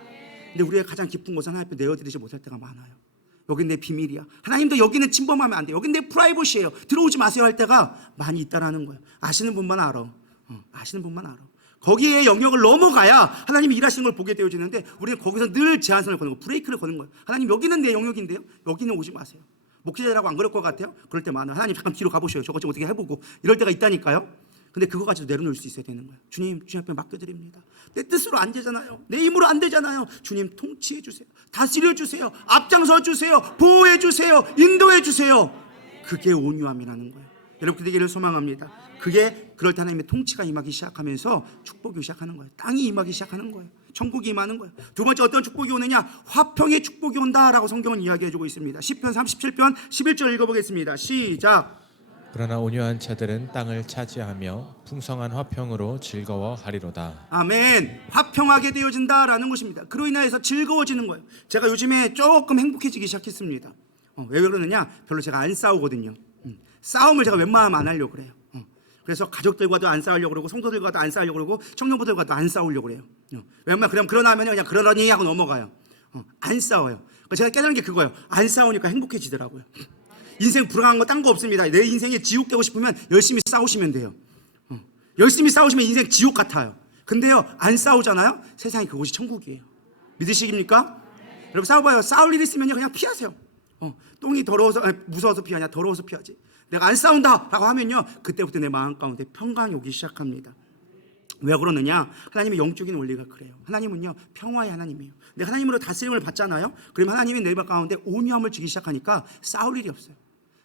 근데 우리의 가장 깊은 곳은 하나님 앞에 내어드리지 못할 때가 많아요. 여긴 내 비밀이야. 하나님도 여기는 침범하면 안 돼. 여긴 내 프라이버시예요. 들어오지 마세요 할 때가 많이 있다라는 거예요. 아시는 분만 알아. 아시는 분만 알아. 거기에 영역을 넘어가야 하나님이 일하시는 걸 보게 되어지는데 우리는 거기서 늘 제한선을 거는 거, 브레이크를 거는 거예요. 하나님 여기는 내 영역인데요. 여기는 오지 마세요. 목회자라고 안 그럴 것 같아요? 그럴 때 많아요. 하나님 잠깐 뒤로 가보셔요. 저것 좀 어떻게 해보고 이럴 때가 있다니까요. 근데 그거 가지고 내려놓을 수 있어야 되는 거예요. 주님 앞에 맡겨드립니다. 내 뜻으로 안 되잖아요. 내 힘으로 안 되잖아요. 주님 통치해 주세요. 다스려 주세요. 앞장서 주세요. 보호해 주세요. 인도해 주세요. 그게 온유함이라는 거예요. 여러분 되기를 소망합니다. 그게 그럴 때 하나님의 통치가 임하기 시작하면서 축복이 시작하는 거예요. 땅이 임하기 시작하는 거예요. 천국이 임하는 거예요. 두 번째 어떤 축복이 오느냐? 화평의 축복이 온다라고 성경은 이야기해주고 있습니다. 시편 37편 11절 읽어보겠습니다. 시작. 그러나 온유한 자들은 땅을 차지하며 풍성한 화평으로 즐거워하리로다. 아멘. 화평하게 되어진다라는 것입니다. 그로 인하여서 즐거워지는 거예요. 제가 요즘에 조금 행복해지기 시작했습니다. 왜 그러느냐? 별로 제가 안 싸우거든요. 싸움을 제가 웬만하면 안 하려고 그래요. 그래서 가족들과도 안 싸우려고 그러고 성도들과도 안 싸우려고 그러고 청년부들과도 안 싸우려고 그래요. 웬만하면 그러나면 그냥 그러려니 하고 넘어가요. 안 싸워요. 그러니까 제가 깨달은 게 그거예요. 안 싸우니까 행복해지더라고요. 인생 불행한 거 딴 거 없습니다. 내 인생에 지옥 되고 싶으면 열심히 싸우시면 돼요. 열심히 싸우시면 인생 지옥 같아요. 근데요 안 싸우잖아요. 세상이 그곳이 천국이에요. 믿으시깁니까? 여러분 싸워봐요. 싸울 일 있으면 그냥 피하세요. 똥이 더러워서 무서워서 피하냐? 더러워서 피하지. 내가 안 싸운다라고 하면요 그때부터 내 마음 가운데 평강이 오기 시작합니다. 왜 그러느냐? 하나님의 영적인 원리가 그래요. 하나님은요 평화의 하나님이에요. 내가 하나님으로 다스림을 받잖아요. 그러면 하나님이 내 마음 가운데 온유함을 주기 시작하니까 싸울 일이 없어요.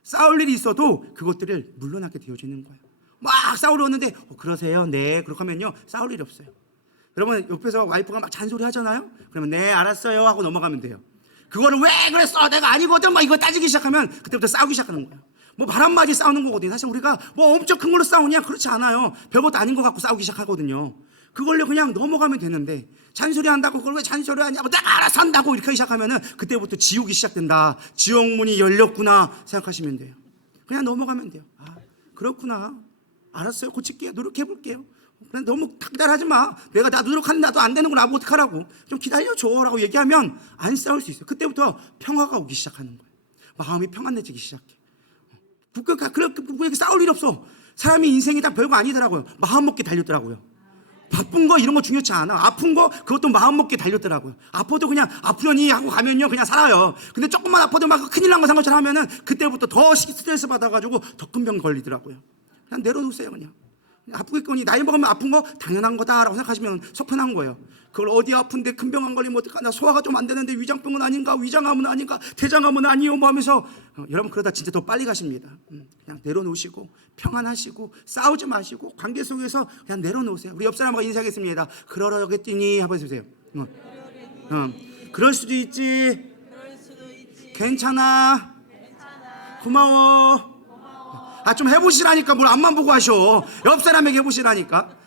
싸울 일이 있어도 그것들을 물러나게 되어지는 거예요. 막 싸우러 오는데 그러세요? 네. 그렇게 하면요 싸울 일이 없어요. 여러분 옆에서 와이프가 막 잔소리 하잖아요. 그러면 네 알았어요 하고 넘어가면 돼요. 그거를 왜 그랬어? 내가 아니거든 막 이거 따지기 시작하면 그때부터 싸우기 시작하는 거예요. 뭐 말 한마디 싸우는 거거든요. 사실 우리가 뭐 엄청 큰 걸로 싸우냐? 그렇지 않아요. 별것도 아닌 거 갖고 싸우기 시작하거든요. 그걸로 그냥 넘어가면 되는데 잔소리 한다고 그걸 왜 잔소리 하냐고 내가 알아서 한다고 이렇게 시작하면은 그때부터 지옥이 시작된다. 지옥문이 열렸구나 생각하시면 돼요. 그냥 넘어가면 돼요. 아, 그렇구나. 알았어요. 고칠게요. 노력해볼게요. 그냥 너무 닥달하지 마. 내가 나 노력하는데 나도 안 되는 거 나보고 어떡하라고. 좀 기다려줘 라고 얘기하면 안 싸울 수 있어요. 그때부터 평화가 오기 시작하는 거예요. 마음이 평안해지기 시작해. 그렇게 싸울 일 없어. 사람이 인생이 다 별거 아니더라고요. 마음 먹게 달렸더라고요. 바쁜 거 이런 거 중요치 않아. 아픈 거 그것도 마음 먹게 달렸더라고요. 아파도 그냥 아프려니 하고 가면요 그냥 살아요. 근데 조금만 아파도 막 큰일 난 거 산 것처럼 하면은 그때부터 더 스트레스 받아가지고 더 큰 병 걸리더라고요. 그냥 내려놓으세요. 그냥 아프겠거니 나이 먹으면 아픈 거 당연한 거다라고 생각하시면 속편한 거예요. 그걸 어디 아픈데 큰 병 안 걸리면 어떡하나, 소화가 좀 안 되는데 위장병은 아닌가, 위장암은 아닌가, 대장암은 아니요 뭐 하면서 여러분 그러다 진짜 더 빨리 가십니다. 그냥 내려놓으시고 평안하시고 싸우지 마시고 관계 속에서 그냥 내려놓으세요. 우리 옆 사람과 인사하겠습니다. 그러려겠더니 한번 해주세요. 그럴 수도 있지. 괜찮아. 고마워. 좀 해보시라니까 뭘 앞만 보고 하셔. 옆 사람에게 해보시라니까.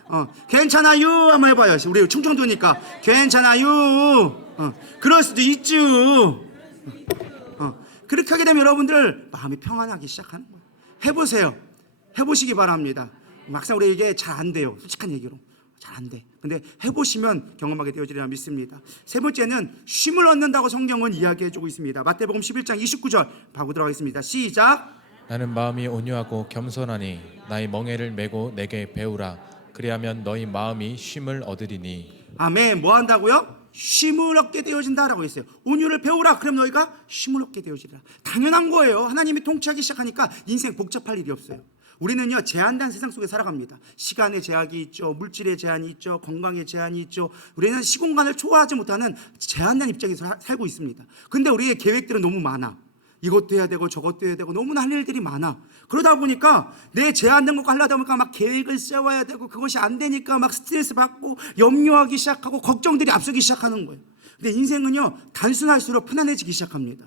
괜찮아요 한번 해봐요. 우리 충청도니까 괜찮아요. 그럴 수도 있죠. 그렇게 하게 되면 여러분들 마음이 평안하기 시작하는 거예요. 해보세요. 해보시기 바랍니다. 막상 우리 이게 잘 안 돼요. 솔직한 얘기로 잘 안 돼. 근데 해보시면 경험하게 되어지리라 믿습니다. 세 번째는 쉼을 얻는다고 성경은 이야기해주고 있습니다. 마태복음 11장 29절 보고 들어가겠습니다. 시작. 나는 마음이 온유하고 겸손하니 나의 멍에를 메고 내게 배우라. 그리하면 너희 마음이 쉼을 얻으리니. 아멘. 뭐 한다고요? 쉼을 얻게 되어진다라고 했어요. 온유를 배우라. 그럼 너희가 쉼을 얻게 되어지리라. 당연한 거예요. 하나님이 통치하기 시작하니까 인생 복잡할 일이 없어요. 우리는요 제한된 세상 속에 살아갑니다. 시간의 제약이 있죠. 물질의 제한이 있죠. 건강의 제한이 있죠. 우리는 시공간을 초월하지 못하는 제한된 입장에서 살고 있습니다. 근데 우리의 계획들은 너무 많아. 이것도 해야 되고 저것도 해야 되고 너무나 할 일들이 많아. 그러다 보니까 내 제한된 것과 하려다 보니까 막 계획을 세워야 되고 그것이 안 되니까 막 스트레스 받고 염려하기 시작하고 걱정들이 앞서기 시작하는 거예요. 근데 인생은요 단순할수록 편안해지기 시작합니다.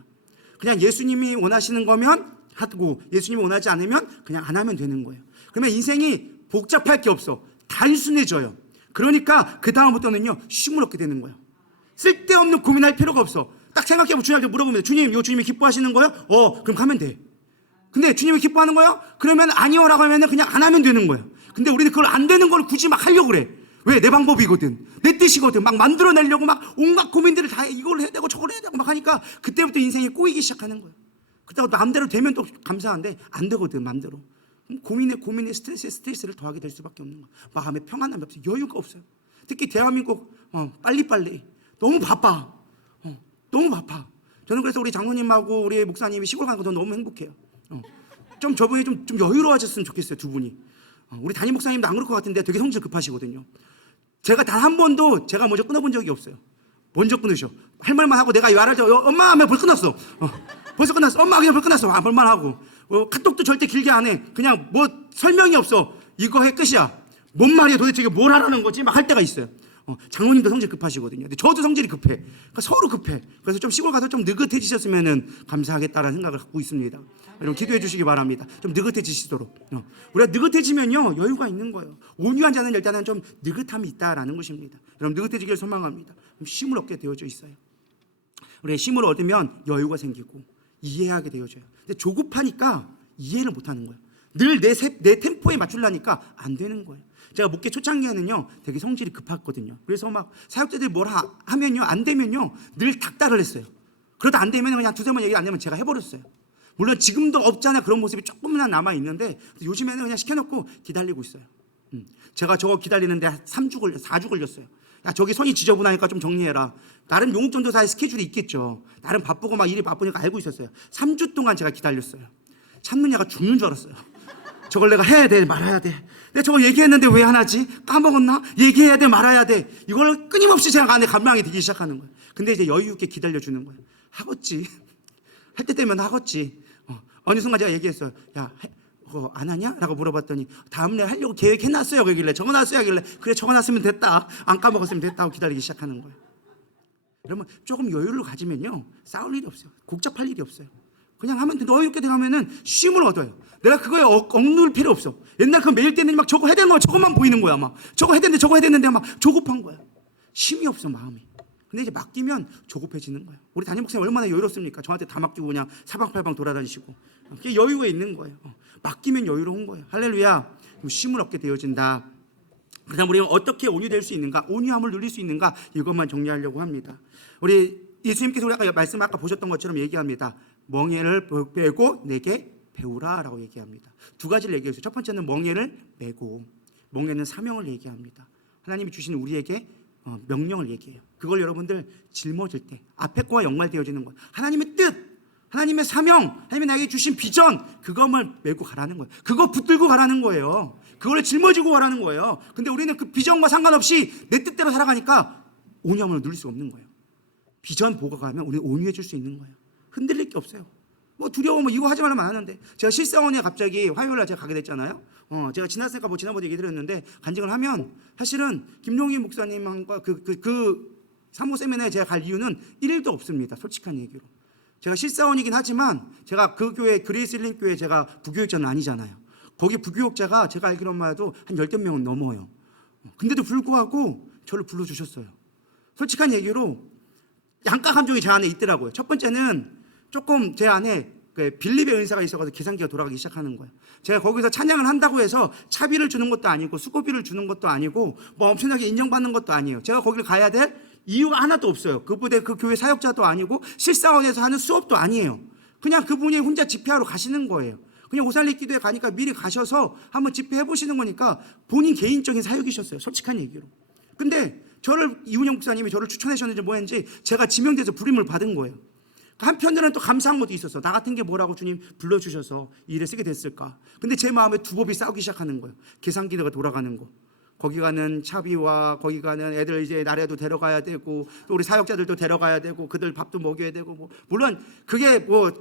그냥 예수님이 원하시는 거면 하고 예수님이 원하지 않으면 그냥 안 하면 되는 거예요. 그러면 인생이 복잡할 게 없어. 단순해져요. 그러니까 그 다음부터는요 쉼을 얻게 되는 거예요. 쓸데없는 고민할 필요가 없어. 딱 생각해보고 주님한테 물어보면 주님 이거 주님이 기뻐하시는 거예요? 그럼 가면 돼. 근데 주님이 기뻐하는 거예요? 그러면 아니요 라고 하면 그냥 안 하면 되는 거예요. 근데 우리는 그걸 안 되는 걸 굳이 막 하려고 그래. 왜? 내 방법이거든. 내 뜻이거든. 막 만들어내려고 막 온갖 고민들을 다 해. 이걸 해야 되고 저걸 해야 되고 막 하니까 그때부터 인생이 꼬이기 시작하는 거예요. 그렇다고 마음대로 되면 또 감사한데 안 되거든 마음대로. 고민에 스트레스를 더하게 될 수밖에 없는 거예요. 마음에 평안함이 없어요. 여유가 없어요. 특히 대한민국 빨리빨리 너무 바빠. 너무 바빠. 저는 그래서 우리 장로님하고 우리 목사님이 시골 가는 거 너무 행복해요. 좀 저분이 좀 여유로워졌으면 좋겠어요. 두 분이. 우리 담임 목사님도 안 그럴 것 같은데 되게 성질 급하시거든요. 제가 단 한 번도 제가 먼저 끊어본 적이 없어요. 먼저 끊으셔. 할 말만 하고 내가 말할 때 엄마 하면 벌 끝났어. 벌써 끝났어. 엄마 그냥 벌 끝났어. 벌만 하고. 카톡도 절대 길게 안 해. 그냥 뭐 설명이 없어. 이거 해 끝이야. 뭔 말이야 도대체 이게 뭘 하라는 거지? 막 할 때가 있어요. 장로님도 성질 급하시거든요. 근데 저도 성질이 급해. 그러니까 서로 급해. 그래서 좀 시골 가서 좀 느긋해지셨으면 감사하겠다라는 생각을 갖고 있습니다. 여러분 기도해 주시기 바랍니다. 좀 느긋해지시도록. 우리가 느긋해지면요 여유가 있는 거예요. 온유한 자는 일단은 좀 느긋함이 있다라는 것입니다. 여러분 느긋해지기를 소망합니다. 쉼을 얻게 되어져 있어요. 우리 쉼을 얻으면 여유가 생기고 이해하게 되어져요. 근데 조급하니까 이해를 못하는 거예요. 늘 내 템포에 맞추려니까 안 되는 거예요. 제가 목회 초창기에는요 되게 성질이 급했거든요. 그래서 막 사역자들이 뭘 하면요 안 되면요 늘 닥달을 했어요. 그러다 안 되면 그냥 두세 번 얘기 안 되면 제가 해버렸어요. 물론 지금도 없잖아요. 그런 모습이 조금이나 남아있는데 요즘에는 그냥 시켜놓고 기다리고 있어요. 제가 저거 기다리는데 4주 걸렸어요. 야 저기 손이 지저분하니까 좀 정리해라. 나름 용욱전도사의 스케줄이 있겠죠. 나름 바쁘고 막 일이 바쁘니까 알고 있었어요. 3주 동안 제가 기다렸어요. 참는 애가 죽는 줄 알았어요. 저걸 내가 해야 돼 말아야 돼. 내가 저거 얘기했는데 왜 안 하지? 까먹었나? 얘기해야 돼 말아야 돼. 이걸 끊임없이 제가 안에 감망이 되기 시작하는 거예요. 근데 이제 여유 있게 기다려주는 거예요. 하겠지. 할 때 되면 하겠지. 어느 순간 제가 얘기했어요. 야 그거 안 하냐? 라고 물어봤더니 다음날 하려고 계획해놨어요. 그러길래 적어놨어요. 하길래 그래 적어놨으면 됐다. 안 까먹었으면 됐다 하고 기다리기 시작하는 거예요. 여러분 조금 여유를 가지면요 싸울 일이 없어요. 복잡할 일이 없어요. 그냥 하면 돼. 너희 이렇게 되면은 쉼을 얻어요. 내가 그거에 억누를 필요 없어. 옛날 그 매일 때는 막 저거 해야 되는 거 저것만 보이는 거야. 막 저거 해야 되는데 저거 해야 되는데 막 조급한 거야. 쉼이 없어 마음이. 근데 이제 맡기면 조급해지는 거예요. 우리 담임 목사님 얼마나 여유롭습니까? 저한테 다 맡기고 그냥 사방팔방 돌아다니시고 그게 여유가 있는 거예요. 맡기면 여유로운 거예요. 할렐루야. 쉼을 얻게 되어진다. 그다음 우리가 어떻게 온유될 수 있는가, 온유함을 누릴 수 있는가, 이것만 정리하려고 합니다. 우리 예수님께서 우리 아까 말씀 아까 보셨던 것처럼 얘기합니다. 멍에를 빼고 내게 배우라라고 얘기합니다. 두 가지를 얘기했어요. 첫 번째는 멍에를 메고, 멍에는 사명을 얘기합니다. 하나님이 주신 우리에게 명령을 얘기해요. 그걸 여러분들 짊어질 때 앞에 거와 연관되어지는 거예요. 하나님의 뜻, 하나님의 사명, 하나님이 나에게 주신 비전, 그것을 메고 가라는 거예요. 그거 붙들고 가라는 거예요. 그걸 짊어지고 가라는 거예요. 근데 우리는 그 비전과 상관없이 내 뜻대로 살아가니까 온유함을 누릴 수 없는 거예요. 비전 보고 가면 우리는 온유해질 수 있는 거예요. 흔들릴 게 없어요. 뭐 두려워 뭐 이거 하지 말라면 안 하는데, 제가 실사원에 갑자기 화요일날 제가 가게 됐잖아요. 제가 지났으니까 뭐 지난번에 얘기 드렸는데, 간증을 하면 사실은 김용희 목사님과 그 사모 세미나에 제가 갈 이유는 1일도 없습니다. 솔직한 얘기로. 제가 실사원이긴 하지만 제가 그 교회 그레이스 힐링 교회 제가 부교육자는 아니잖아요. 거기 부교육자가 제가 알기로만 해도 한 10여 명은 넘어요. 근데도 불구하고 저를 불러주셨어요. 솔직한 얘기로 양가 감정이 제 안에 있더라고요. 첫 번째는 조금 제 안에 빌립의 은사가 있어서 계산기가 돌아가기 시작하는 거예요. 제가 거기서 찬양을 한다고 해서 차비를 주는 것도 아니고 수고비를 주는 것도 아니고 뭐 엄청나게 인정받는 것도 아니에요. 제가 거기를 가야 될 이유가 하나도 없어요. 그 부대 그 교회 사역자도 아니고 실사원에서 하는 수업도 아니에요. 그냥 그분이 혼자 집회하러 가시는 거예요. 그냥 오살리 기도에 가니까 미리 가셔서 한번 집회해 보시는 거니까 본인 개인적인 사역이셨어요. 솔직한 얘기로. 근데 저를 이훈영 목사님이 저를 추천하셨는지 뭐였는지 제가 지명돼서 부름을 받은 거예요. 한편으로는 또 감사한 것도 있었어. 나 같은 게 뭐라고 주님 불러주셔서 이 일에 쓰게 됐을까. 근데 제 마음에 두 법이 싸우기 시작하는 거예요. 계산기가 돌아가는 거. 거기 가는 차비와 거기 가는 애들 이제 나라에도 데려가야 되고 또 우리 사역자들도 데려가야 되고 그들 밥도 먹여야 되고 뭐 물론 그게 뭐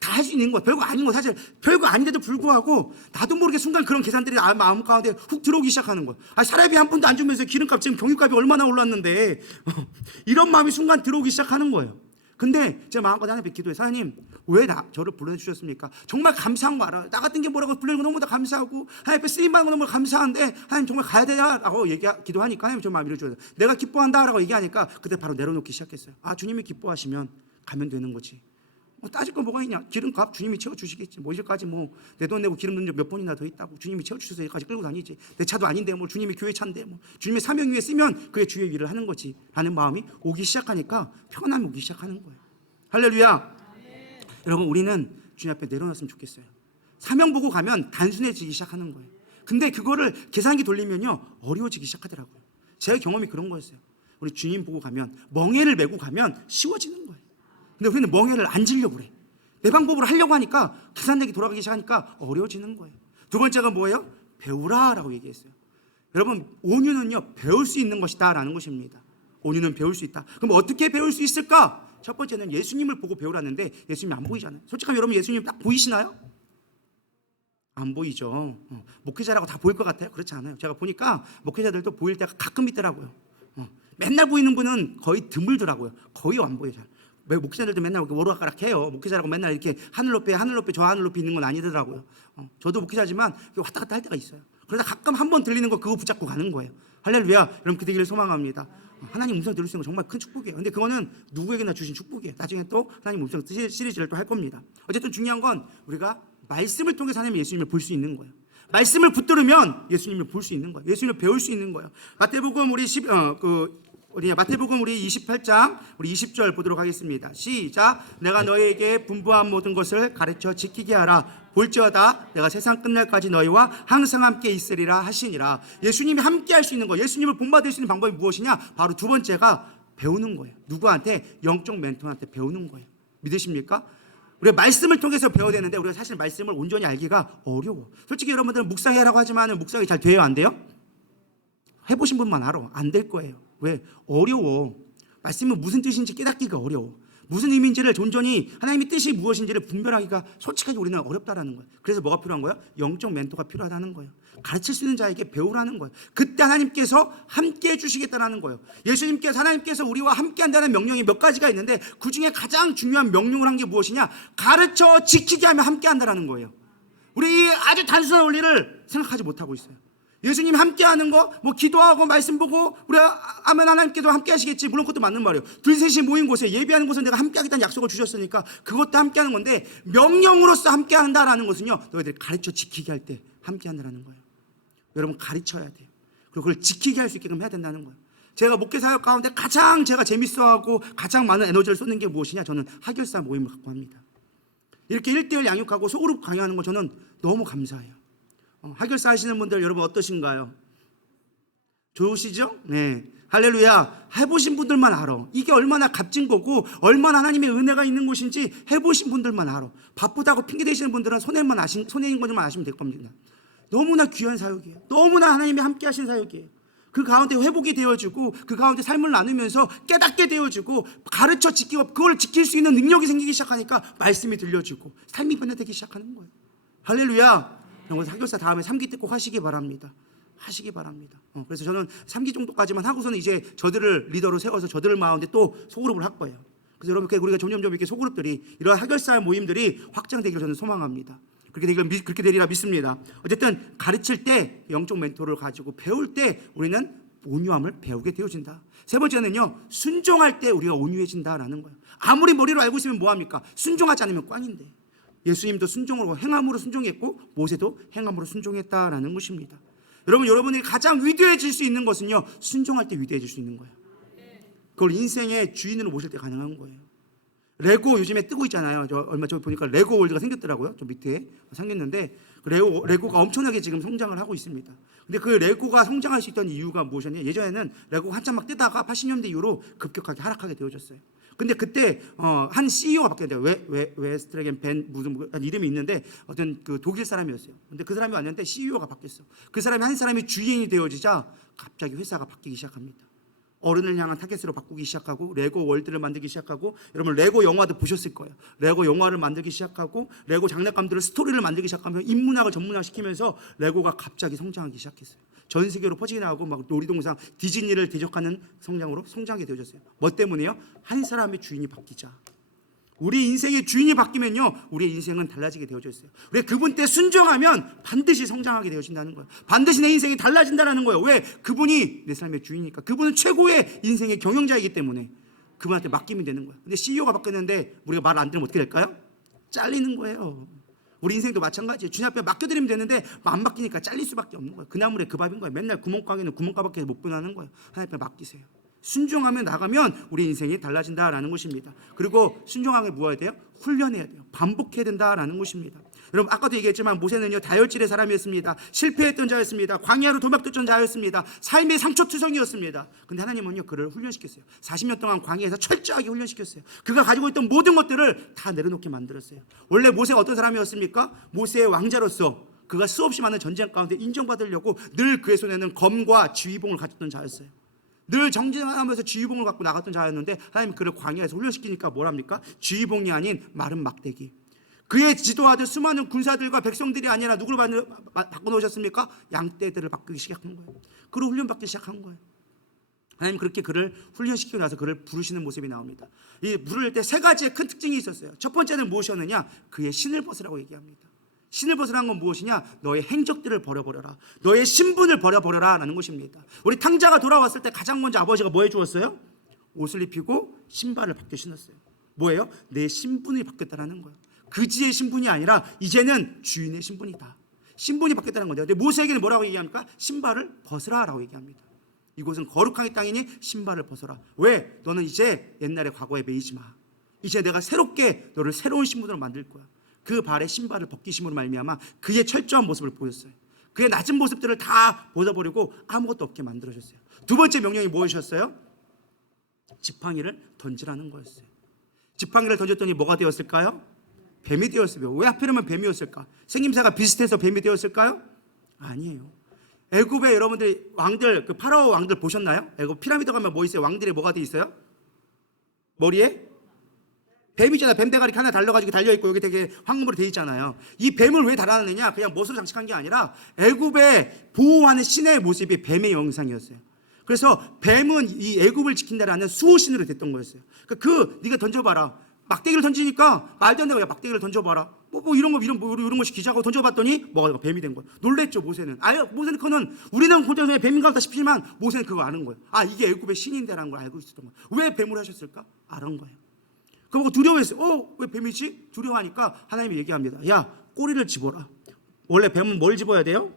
다 할 수 있는 거 별거 아닌 거 사실 별거 아닌데도 불구하고 나도 모르게 순간 그런 계산들이 마음 가운데 훅 들어오기 시작하는 거예요. 사람이 한 푼도 안 주면서 기름값 지금 경유값이 얼마나 올랐는데 이런 마음이 순간 들어오기 시작하는 거예요. 근데 제 마음껏 하나님께 기도해. 하나님 왜 저를 불러주셨습니까? 정말 감사한 거 알아요. 나 같은 게 뭐라고 불러주는 거 너무나 감사하고 하나님 쓰임받는 거 너무 감사한데 하나님 정말 가야 되냐라고 기도하니까 하나님 저 마음 이루어줘요. 내가 기뻐한다라고 얘기하니까 그때 바로 내려놓기 시작했어요. 주님이 기뻐하시면 가면 되는 거지. 뭐 따질 거 뭐가 있냐. 기름값 주님이 채워주시겠지. 뭐 이제까지 뭐 내 돈 내고 기름 넣은 적 몇 번이나 더 있다고. 주님이 채워주셔서 여기까지 끌고 다니지. 내 차도 아닌데 뭐 주님이 교회 차인데 뭐 주님의 사명 위에 쓰면 그게 주의 일을 하는 거지 라는 마음이 오기 시작하니까 편안함이 오기 시작하는 거예요. 할렐루야. 여러분 우리는 주님 앞에 내려놨으면 좋겠어요. 사명 보고 가면 단순해지기 시작하는 거예요. 근데 그거를 계산기 돌리면요 어려워지기 시작하더라고요. 제 경험이 그런 거였어요. 우리 주님 보고 가면 멍에를 메고 가면 쉬워지는 거예요. 근데 우리는 멍에를 안 지려고 그래. 내 방법으로 하려고 하니까 계산기 돌아가기 시작하니까 어려워지는 거예요. 두 번째가 뭐예요? 배우라라고 얘기했어요. 여러분 온유는요 배울 수 있는 것이다 라는 것입니다. 온유는 배울 수 있다. 그럼 어떻게 배울 수 있을까? 첫 번째는 예수님을 보고 배우라는데 예수님이 안 보이잖아요. 솔직하게 여러분 예수님 딱 보이시나요? 안 보이죠. 목회자라고 다 보일 것 같아요? 그렇지 않아요. 제가 보니까 목회자들도 보일 때가 가끔 있더라고요. 맨날 보이는 분은 거의 드물더라고요. 거의 안 보여요. 목회자들도 맨날 이렇게 오르락가락해요. 목회자라고 맨날 이렇게 하늘 높이 저 하늘 높이 있는 건 아니더라고요. 저도 목회자지만 왔다 갔다 할 때가 있어요. 그러다 가끔 한 번 들리는 거 그거 붙잡고 가는 거예요. 할렐루야. 여러분 그 되기를 소망합니다. 하나님 음성 들을 수 있는 건 정말 큰 축복이에요. 근데 그거는 누구에게나 주신 축복이에요. 나중에 또 하나님 음성 시리즈를 또 할 겁니다. 어쨌든 중요한 건 우리가 말씀을 통해서 하나님 예수님을 볼 수 있는 거예요. 말씀을 붙들으면 예수님을 볼 수 있는 거예요. 예수님을 배울 수 있는 거예요. 마태복음 우리 28장 우리 20절 보도록 하겠습니다. 시작. 내가 너희에게 분부한 모든 것을 가르쳐 지키게 하라. 볼지어다 내가 세상 끝날까지 너희와 항상 함께 있으리라 하시니라. 예수님이 함께 할 수 있는 거, 예수님을 본받을 수 있는 방법이 무엇이냐? 바로 두 번째가 배우는 거예요. 누구한테? 영적 멘토한테 배우는 거예요. 믿으십니까? 우리가 말씀을 통해서 배워야 되는데 우리가 사실 말씀을 온전히 알기가 어려워. 솔직히 여러분들은 묵상해라고 하지만 묵상이 잘 돼요? 안 돼요? 해보신 분만 알아. 안 될 거예요. 왜? 어려워. 말씀이 무슨 뜻인지 깨닫기가 어려워. 무슨 의미인지를 온전히 하나님의 뜻이 무엇인지를 분별하기가 솔직하게 우리는 어렵다라는 거예요. 그래서 뭐가 필요한 거예요? 영적 멘토가 필요하다는 거예요. 가르칠 수 있는 자에게 배우라는 거예요. 그때 하나님께서 함께 해주시겠다는 거예요. 예수님께서 하나님께서 우리와 함께 한다는 명령이 몇 가지가 있는데 그 중에 가장 중요한 명령을 한 게 무엇이냐? 가르쳐 지키게 하면 함께 한다는 거예요. 우리 이 아주 단순한 원리를 생각하지 못하고 있어요. 예수님이 함께하는 거, 뭐 기도하고 말씀 보고 우리 하면 하나님께도 함께 하시겠지. 물론 그것도 맞는 말이에요. 둘 셋이 모인 곳에 예배하는 곳은 내가 함께 하겠다는 약속을 주셨으니까 그것도 함께 하는 건데, 명령으로서 함께 한다라는 것은요, 너희들이 가르쳐 지키게 할 때 함께 한다는 거예요. 여러분 가르쳐야 돼요. 그리고 그걸 지키게 할 수 있게끔 해야 된다는 거예요. 제가 목회 사역 가운데 가장 제가 재밌어하고 가장 많은 에너지를 쏟는 게 무엇이냐? 저는 하결사 모임을 갖고 합니다. 이렇게 1대1 양육하고 소그룹 강의하는 거 저는 너무 감사해요. 하결사 하시는 분들 여러분 어떠신가요? 좋으시죠? 네, 할렐루야. 해보신 분들만 알아. 이게 얼마나 값진 거고 얼마나 하나님의 은혜가 있는 곳인지 해보신 분들만 알아. 바쁘다고 핑계 대시는 분들은 손해인 것만 아시면 될 겁니다. 너무나 귀한 사역이에요. 너무나 하나님이 함께 하신 사역이에요. 그 가운데 회복이 되어지고 그 가운데 삶을 나누면서 깨닫게 되어지고 가르쳐 지키고 그걸 지킬 수 있는 능력이 생기기 시작하니까 말씀이 들려지고 삶이 변화되기 시작하는 거예요. 할렐루야. 그래서 하교사 다음에 3기 때 꼭 하시기 바랍니다. 하시기 바랍니다. 그래서 저는 3기 정도까지만 하고서는 이제 저들을 리더로 세워서 저들을 마운데 또 소그룹을 할 거예요. 그래서 여러분 우리가 점점점 이렇게 소그룹들이 이러한 하결사 모임들이 확장되기를 저는 소망합니다. 그렇게 되리라 믿습니다. 어쨌든 가르칠 때 영적 멘토를 가지고 배울 때 우리는 온유함을 배우게 되어진다. 세 번째는요, 순종할 때 우리가 온유해진다라는 거예요. 아무리 머리로 알고 있으면 뭐합니까? 순종하지 않으면 꽝인데. 예수님도 순종으로 행함으로 순종했고 모세도 행함으로 순종했다라는 것입니다. 여러분이 가장 위대해질 수 있는 것은요, 순종할 때 위대해질 수 있는 거예요. 그걸 인생의 주인으로 모실 때 가능한 거예요. 레고 요즘에 뜨고 있잖아요. 저 얼마 전에 보니까 레고 월드가 생겼더라고요. 저 밑에 생겼는데 그 레고가 엄청나게 지금 성장을 하고 있습니다. 근데 그 레고가 성장할 수 있던 이유가 무엇이냐? 예전에는 레고가 한참 막 뜨다가 80년대 이후로 급격하게 하락하게 되어졌어요. 근데 그때 한 CEO가 바뀌었는데 웨스트레겐 벤 무슨 이름이 있는데 어떤 그 독일 사람이었어요. 근데 그 사람이 왔는데 CEO가 바뀌었어. 그 사람이 한 사람이 주인이 되어지자 갑자기 회사가 바뀌기 시작합니다. 어른을 향한 타겟으로 바꾸기 시작하고 레고 월드를 만들기 시작하고, 여러분 레고 영화도 보셨을 거예요. 레고 영화를 만들기 시작하고 레고 장난감들을 스토리를 만들기 시작하면 인문학을 전문화시키면서 레고가 갑자기 성장하기 시작했어요. 전 세계로 퍼지게 나가고 막 놀이동산 디즈니를 대적하는 성장으로 성장하게 되어졌어요. 뭐 때문에요? 한 사람의 주인이 바뀌자. 우리 인생의 주인이 바뀌면요, 우리의 인생은 달라지게 되어져 있어요. 우리 그분 때 순종하면 반드시 성장하게 되어진다는 거예요. 반드시 내 인생이 달라진다는 거예요. 왜? 그분이 내 삶의 주인이니까. 그분은 최고의 인생의 경영자이기 때문에 그분한테 맡기면 되는 거예요. 근데 CEO가 바뀌었는데 우리가 말 안 들으면 어떻게 될까요? 잘리는 거예요. 우리 인생도 마찬가지예요. 주님 앞에 맡겨드리면 되는데 안 맡기니까 잘릴 수밖에 없는 거예요. 그 나물에 그 밥인 거예요. 맨날 구멍가게는 구멍가밖에 못 분하는 거예요. 하나님 앞에 맡기세요. 순종하며 나가면 우리 인생이 달라진다라는 것입니다. 그리고 순종하게 무엇해야 돼요? 훈련해야 돼요. 반복해야 된다라는 것입니다. 여러분 아까도 얘기했지만 모세는요, 다혈질의 사람이었습니다. 실패했던 자였습니다. 광야로 도망쳤던 자였습니다. 삶의 상처투성이었습니다. 근데 하나님은요, 그를 훈련시켰어요. 40년 동안 광야에서 철저하게 훈련시켰어요. 그가 가지고 있던 모든 것들을 다 내려놓게 만들었어요. 원래 모세가 어떤 사람이었습니까? 모세의 왕자로서 그가 수없이 많은 전쟁 가운데 인정받으려고 늘 그의 손에는 검과 지휘봉을 가졌던 자였어요. 늘 정진하면서 지휘봉을 갖고 나갔던 자였는데 하나님 그를 광야에서 훈련시키니까 뭐랍니까? 지휘봉이 아닌 마른 막대기. 그의 지도하듯 수많은 군사들과 백성들이 아니라 누구를 바꿔놓으셨습니까? 양떼들을 바꾸기 시작한 거예요. 그를 훈련받기 시작한 거예요. 하나님 그렇게 그를 훈련시키고 나서 그를 부르시는 모습이 나옵니다. 이 부를 때 세 가지의 큰 특징이 있었어요. 첫 번째는 무엇이었느냐? 그의 신을 벗으라고 얘기합니다. 신을 벗으라는 건 무엇이냐? 너의 행적들을 버려버려라. 너의 신분을 버려버려라 라는 것입니다. 우리 탕자가 돌아왔을 때 가장 먼저 아버지가 뭐 해주었어요? 옷을 입히고 신발을 밖에 신었어요. 뭐예요? 내 신분이 바뀌었다는 거예요. 그지의 신분이 아니라 이제는 주인의 신분이다. 신분이 바뀌었다는 건데요. 근데 모세에게는 뭐라고 얘기합니까? 신발을 벗으라 라고 얘기합니다. 이곳은 거룩한 땅이니 신발을 벗어라. 왜? 너는 이제 옛날의 과거에 매이지 마. 이제 내가 새롭게 너를 새로운 신분으로 만들 거야. 그 발에 신발을 벗기심으로 말미암아 그의 철저한 모습을 보였어요. 그의 낮은 모습들을 다 벗어버리고 아무것도 없게 만들어줬어요. 두 번째 명령이 무엇이었어요? 지팡이를 던지라는 거였어요. 지팡이를 던졌더니 뭐가 되었을까요? 뱀이 되었어요. 왜 하필이면 뱀이었을까? 생김새가 비슷해서 뱀이 되었을까요? 아니에요. 애굽의 여러분들 왕들, 그 파라오 왕들 보셨나요? 애굽 피라미드 가면 뭐 있어요? 왕들이 뭐가 돼 있어요? 머리에 뱀 있잖아요. 뱀 대가리 하나 달려가지고 달려있고 여기 되게 황금으로 돼 있잖아요. 이 뱀을 왜 달아놨느냐? 그냥 멋으로 장식한 게 아니라 애굽의 보호하는 신의 모습이 뱀의 영상이었어요. 그래서 뱀은 이 애굽을 지킨다라는 수호신으로 됐던 거였어요. 네가 던져봐라. 막대기를 던지니까 말도 안 되고 야 막대기를 던져봐라. 이런 것이 기자고 던져봤더니 뭐가 뱀이 된 거예요. 놀랬죠 모세는. 모세는 그거는 우리는 혼자 뱀인가 보다 싶지만 모세는 그거 아는 거예요. 이게 애굽의 신인데라는 걸 알고 있었던 거예요. 왜 뱀을 하셨을까? 아는 거예요. 그거 두려워했어요. 왜 뱀이지? 두려워하니까 하나님이 얘기합니다. 야, 꼬리를 집어라. 원래 뱀은 뭘 집어야 돼요?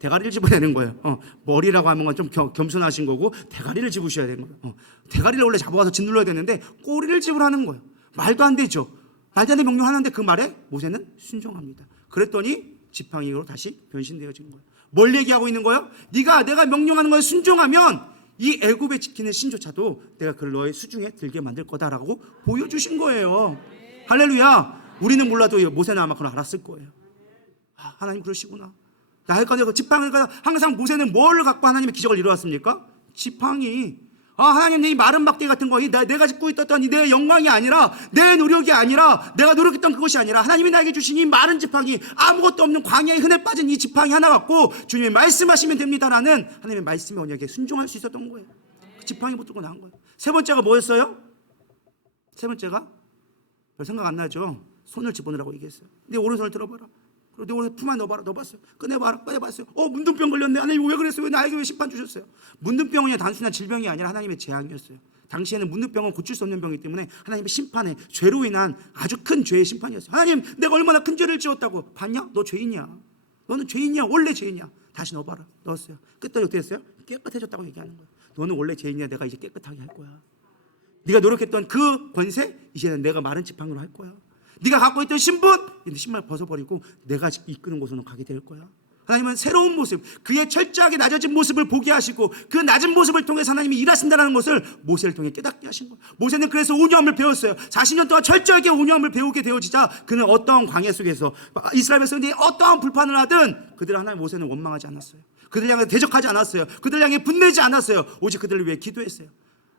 대가리를 집어야 되는 거예요. 머리라고 하는 건 좀 겸손하신 거고 대가리를 집으셔야 되는 거예요. 대가리를 원래 잡아와서 짓눌러야 되는데 꼬리를 집으라는 거예요. 말도 안 되죠. 말도 안 되는 명령하는데 그 말에 모세는 순종합니다. 그랬더니 지팡이로 다시 변신되어진 거예요. 뭘 얘기하고 있는 거예요? 내가 명령하는 거에 순종하면 이 애굽에 지키는 신조차도 내가 그를 너의 수중에 들게 만들 거다라고 보여주신 거예요. 할렐루야. 우리는 몰라도 모세는 아마 그걸 알았을 거예요. 하나님 그러시구나. 그 지팡이, 항상 모세는 뭘 갖고 하나님의 기적을 이루었습니까? 지팡이. 하나님 이 마른 막대 같은 거 내가 짚고 있었던 내 영광이 아니라 내 노력이 아니라 내가 노력했던 그것이 아니라 하나님이 나에게 주신 이 마른 지팡이, 아무것도 없는 광야에 흔해 빠진 이 지팡이 하나 갖고 주님이 말씀하시면 됩니다라는 하나님의 말씀의 언약에 순종할 수 있었던 거예요. 그 지팡이 붙들고 나온 거예요. 세 번째가 뭐였어요? 세 번째가 별 생각 안 나죠? 손을 집어넣으라고 얘기했어요. 내 오른손을 들어봐라. 내 오른손 품 안에 넣어봐라. 넣어봤어요. 꺼내봤어요. 문둥병 걸렸네. 하나님 왜 그랬어요? 왜 나에게 왜 심판 주셨어요? 문둥병은 단순한 질병이 아니라 하나님의 재앙이었어요. 당시에는 문둥병은 고칠 수 없는 병이기 때문에 하나님의 심판에 죄로 인한 아주 큰 죄의 심판이었어요. 하나님 내가 얼마나 큰 죄를 지었다고. 봤냐? 너 죄인이야. 너는 죄인이야. 원래 죄인이야. 다시 넣어봐라. 넣었어요. 그랬더니 어떻게 했어요? 깨끗해졌다고 얘기하는 거예요. 너는 원래 죄인이야. 내가 이제 깨끗하게 할 거야. 네가 노력했던 그 권세 이제는 내가 마른 지팡이로 할 거야. 네가 갖고 있던 신분 신발 벗어버리고 내가 이끄는 곳으로 가게 될 거야. 하나님은 새로운 모습, 그의 철저하게 낮아진 모습을 보게 하시고 그 낮은 모습을 통해서 하나님이 일하신다는 것을 모세를 통해 깨닫게 하신 거예요. 모세는 그래서 온유함을 배웠어요. 40년 동안 철저하게 온유함을 배우게 되어지자 그는 어떠한 광야 속에서 이스라엘 백성들이 어떠한 불판을 하든 그들 하나님 모세는 원망하지 않았어요. 그들 향해 대적하지 않았어요. 그들 향해 분내지 않았어요. 오직 그들을 위해 기도했어요.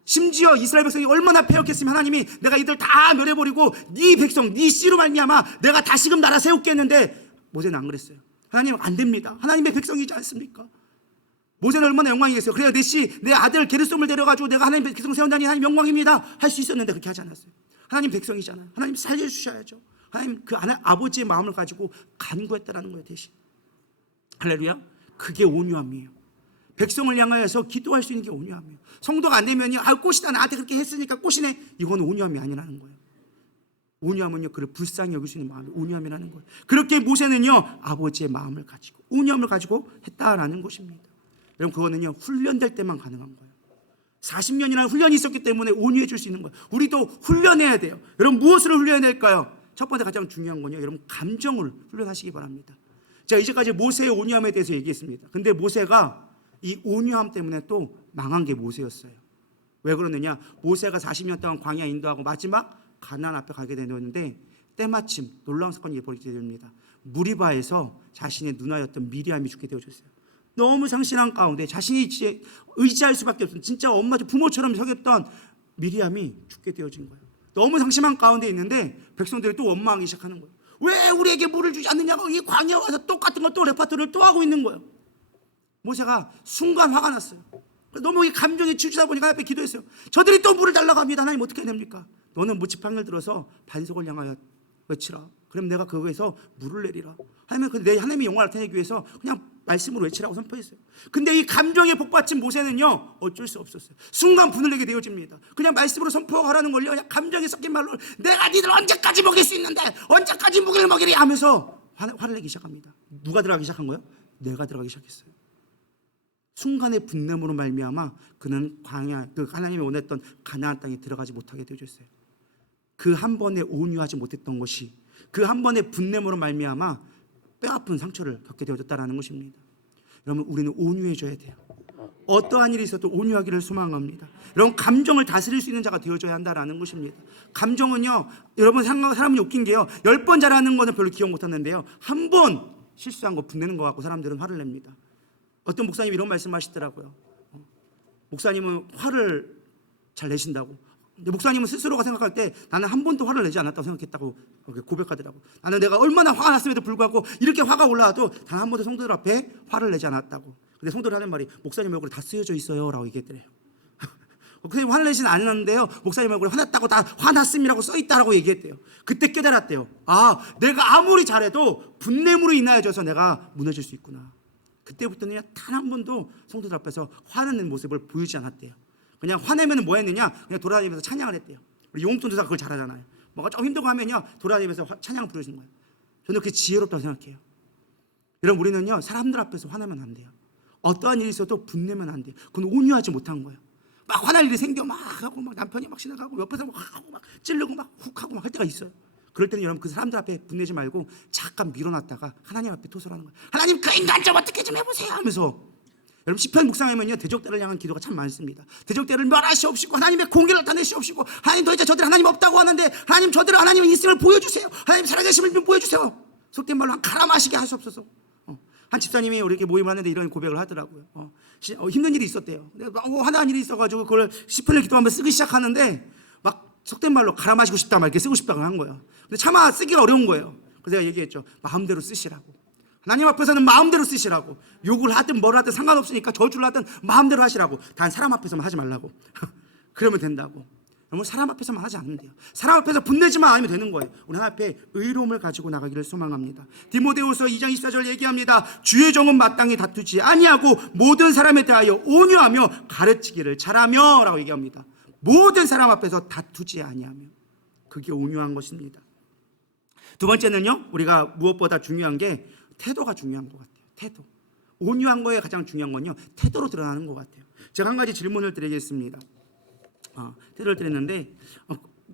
심지어 이스라엘 백성이 얼마나 패역했으면 하나님이 내가 이들 다 멸해버리고 네 백성 네 씨로 말미암아 내가 다시금 나라 세웠겠는데 모세는 안 그랬어요. 하나님 안 됩니다. 하나님의 백성이지 않습니까? 모세는 얼마나 영광이겠어요. 그래야 내 아들 게르솜을 데려가지고 내가 하나님의 백성 세운다니 하나님 영광입니다 할 수 있었는데 그렇게 하지 않았어요. 하나님 백성이잖아요. 하나님 살려주셔야죠. 하나님 그 아버지의 마음을 가지고 간구했다라는 거예요. 대신 할렐루야. 그게 온유함이에요. 백성을 향하여서 기도할 수 있는 게 온유함이에요. 성도가 안 되면요, 꽃이다 나한테 그렇게 했으니까 꽃이네. 이건 온유함이 아니라는 거예요. 온유함은요, 그를 불쌍히 여길 수 있는 마음이 온유함이라는 거예요. 그렇게 모세는요, 아버지의 마음을 가지고 온유함을 가지고 했다라는 것입니다. 여러분 그거는요, 훈련될 때만 가능한 거예요. 40년이라는 훈련이 있었기 때문에 온유해 줄 수 있는 거예요. 우리도 훈련해야 돼요. 여러분 무엇을 훈련해야 될까요? 첫 번째 가장 중요한 건요, 여러분 감정을 훈련하시기 바랍니다. 제가 이제까지 모세의 온유함에 대해서 얘기했습니다. 근데 모세가 이 온유함 때문에 또 망한 게 모세였어요. 왜 그러느냐? 모세가 40년 동안 광야 인도하고 마지막 가나안 앞에 가게 되었는데 때마침 놀라운 사건이 벌어지게 됩니다. 무리바에서 자신의 누나였던 미리암이 죽게 되어졌어요. 너무 상실한 가운데 자신이 의지할 수밖에 없었던 진짜 엄마 부모처럼 여겼던 미리암이 죽게 되어진 거예요. 너무 상심한 가운데 있는데 백성들이 또 원망하기 시작하는 거예요. 왜 우리에게 물을 주지 않느냐고 이 광야에 와서 똑같은 거 또 레파토리를 또 하고 있는 거예요. 모세가 순간 화가 났어요. 너무 이 감정에 치우치다 보니까 하나님 앞에 기도했어요. 저들이 또 물을 달라고 합니다. 하나님 어떻게 해야 됩니까? 너는 지팡이를 들어서 반석을 향하여 외치라. 그럼 내가 그거에서 물을 내리라. 하나님은 내 하나님의 영광을 나타내기 위해서 그냥 말씀으로 외치라고 선포했어요. 근데 이 감정에 복받친 모세는요, 어쩔 수 없었어요. 순간 분을 내게 되어집니다. 그냥 말씀으로 선포하라는 걸요, 그냥 감정에 섞인 말로 내가 니들 언제까지 먹일 수 있는데 언제까지 무기를 먹이리 하면서 화를 내기 시작합니다. 누가 들어가기 시작한 거예요? 내가 들어가기 시작했어요. 순간의 분냄으로 말미암아 그는 광야, 그 하나님이 원했던 가나안 땅에 들어가지 못하게 되어졌어요. 그 한 번에 온유하지 못했던 것이 그 한 번의 분냄으로 말미암아 뼈아픈 상처를 겪게 되어졌다는 것입니다. 여러분 우리는 온유해져야 돼요. 어떠한 일이 있어도 온유하기를 소망합니다. 여러분 감정을 다스릴 수 있는 자가 되어져야 한다는 것입니다. 감정은요, 여러분 사람이 웃긴 게요, 10번 잘하는 거는 별로 기억 못하는데요, 한 번 실수한 거 분내는 거 갖고 사람들은 화를 냅니다. 어떤 목사님이 이런 말씀하시더라고요. 목사님은 화를 잘 내신다고. 근데 목사님은 스스로가 생각할 때 나는 한 번도 화를 내지 않았다고 생각했다고 고백하더라고. 나는 내가 얼마나 화가 났음에도 불구하고 이렇게 화가 올라와도 단 한 번도 성도들 앞에 화를 내지 않았다고. 근데 성도들 하는 말이 목사님 얼굴에 다 쓰여져 있어요 라고 얘기했더래요. 목사님 화를 내진 않았는데요, 목사님 얼굴에 화났다고 다 화났음이라고 써있다라고 얘기했대요. 그때 깨달았대요. 아, 내가 아무리 잘해도 분냄으로 인하여져서 내가 무너질 수 있구나. 그때부터는 단 한 번도 성도들 앞에서 화내는 모습을 보이지 않았대요. 그냥 화내면 뭐 했느냐, 그냥 돌아다니면서 찬양을 했대요. 우리 용통 조사가 그걸 잘하잖아요. 뭐가 좀 힘들고 하면요, 돌아다니면서 찬양 부르시는 거예요. 저는 그게 지혜롭다고 생각해요. 여러분, 우리는요 사람들 앞에서 화내면 안 돼요. 어떠한 일이 있어도 분내면 안 돼요. 그건 온유하지 못한 거예요. 막 화날 일이 생겨 막 하고 막 남편이 막 지나가고 옆에서 막 하고 막 찌르고 막 훅 하고 막 할 때가 있어요. 그럴 때는 여러분 그 사람들 앞에 분내지 말고 잠깐 밀어놨다가 하나님 앞에 토설하는 거예요. 하나님, 그 인간 좀 어떻게 좀 해보세요 하면서. 여러분 시편 묵상하면요 대적대를 향한 기도가 참 많습니다. 대적대를 멸하시옵시고 하나님의 공의를 나타내시옵시고, 하나님 도대체 저들 하나님 없다고 하는데 하나님 저들은 하나님의 있음을 보여주세요. 하나님 살아계심을 좀 보여주세요. 속된 말로 한 갈아 마시게 하시옵소서. 한 집사님이 우리 모임을 하는데 이런 고백을 하더라고요. 힘든 일이 있었대요. 화나는 일이 있어가지고 그걸 시편을 기도하면서 쓰기 시작하는데 막 속된 말로 갈아 마시고 싶다 막 이렇게 쓰고 싶다고 한 거예요. 근데 차마 쓰기가 어려운 거예요. 그래서 제가 얘기했죠. 마음대로 쓰시라고. 하나님 앞에서는 마음대로 쓰시라고. 욕을 하든 뭘 하든 상관없으니까 저주를 하든 마음대로 하시라고. 단 사람 앞에서만 하지 말라고. 그러면 된다고. 여러분 사람 앞에서만 하지 않으면 돼요. 사람 앞에서 분내지만 않으면 되는 거예요. 우리 하나님 앞에 의로움을 가지고 나가기를 소망합니다. 디모데후서 2장 24절 얘기합니다. 주의 종은 마땅히 다투지 아니하고 모든 사람에 대하여 온유하며 가르치기를 잘하며 라고 얘기합니다. 모든 사람 앞에서 다투지 아니하며, 그게 온유한 것입니다. 두 번째는요, 우리가 무엇보다 중요한 게 태도가 중요한 것 같아요. 태도. 온유한 거에 가장 중요한 건요 태도로 드러나는 것 같아요. 제가 한 가지 질문을 드리겠습니다. 태도를 드렸는데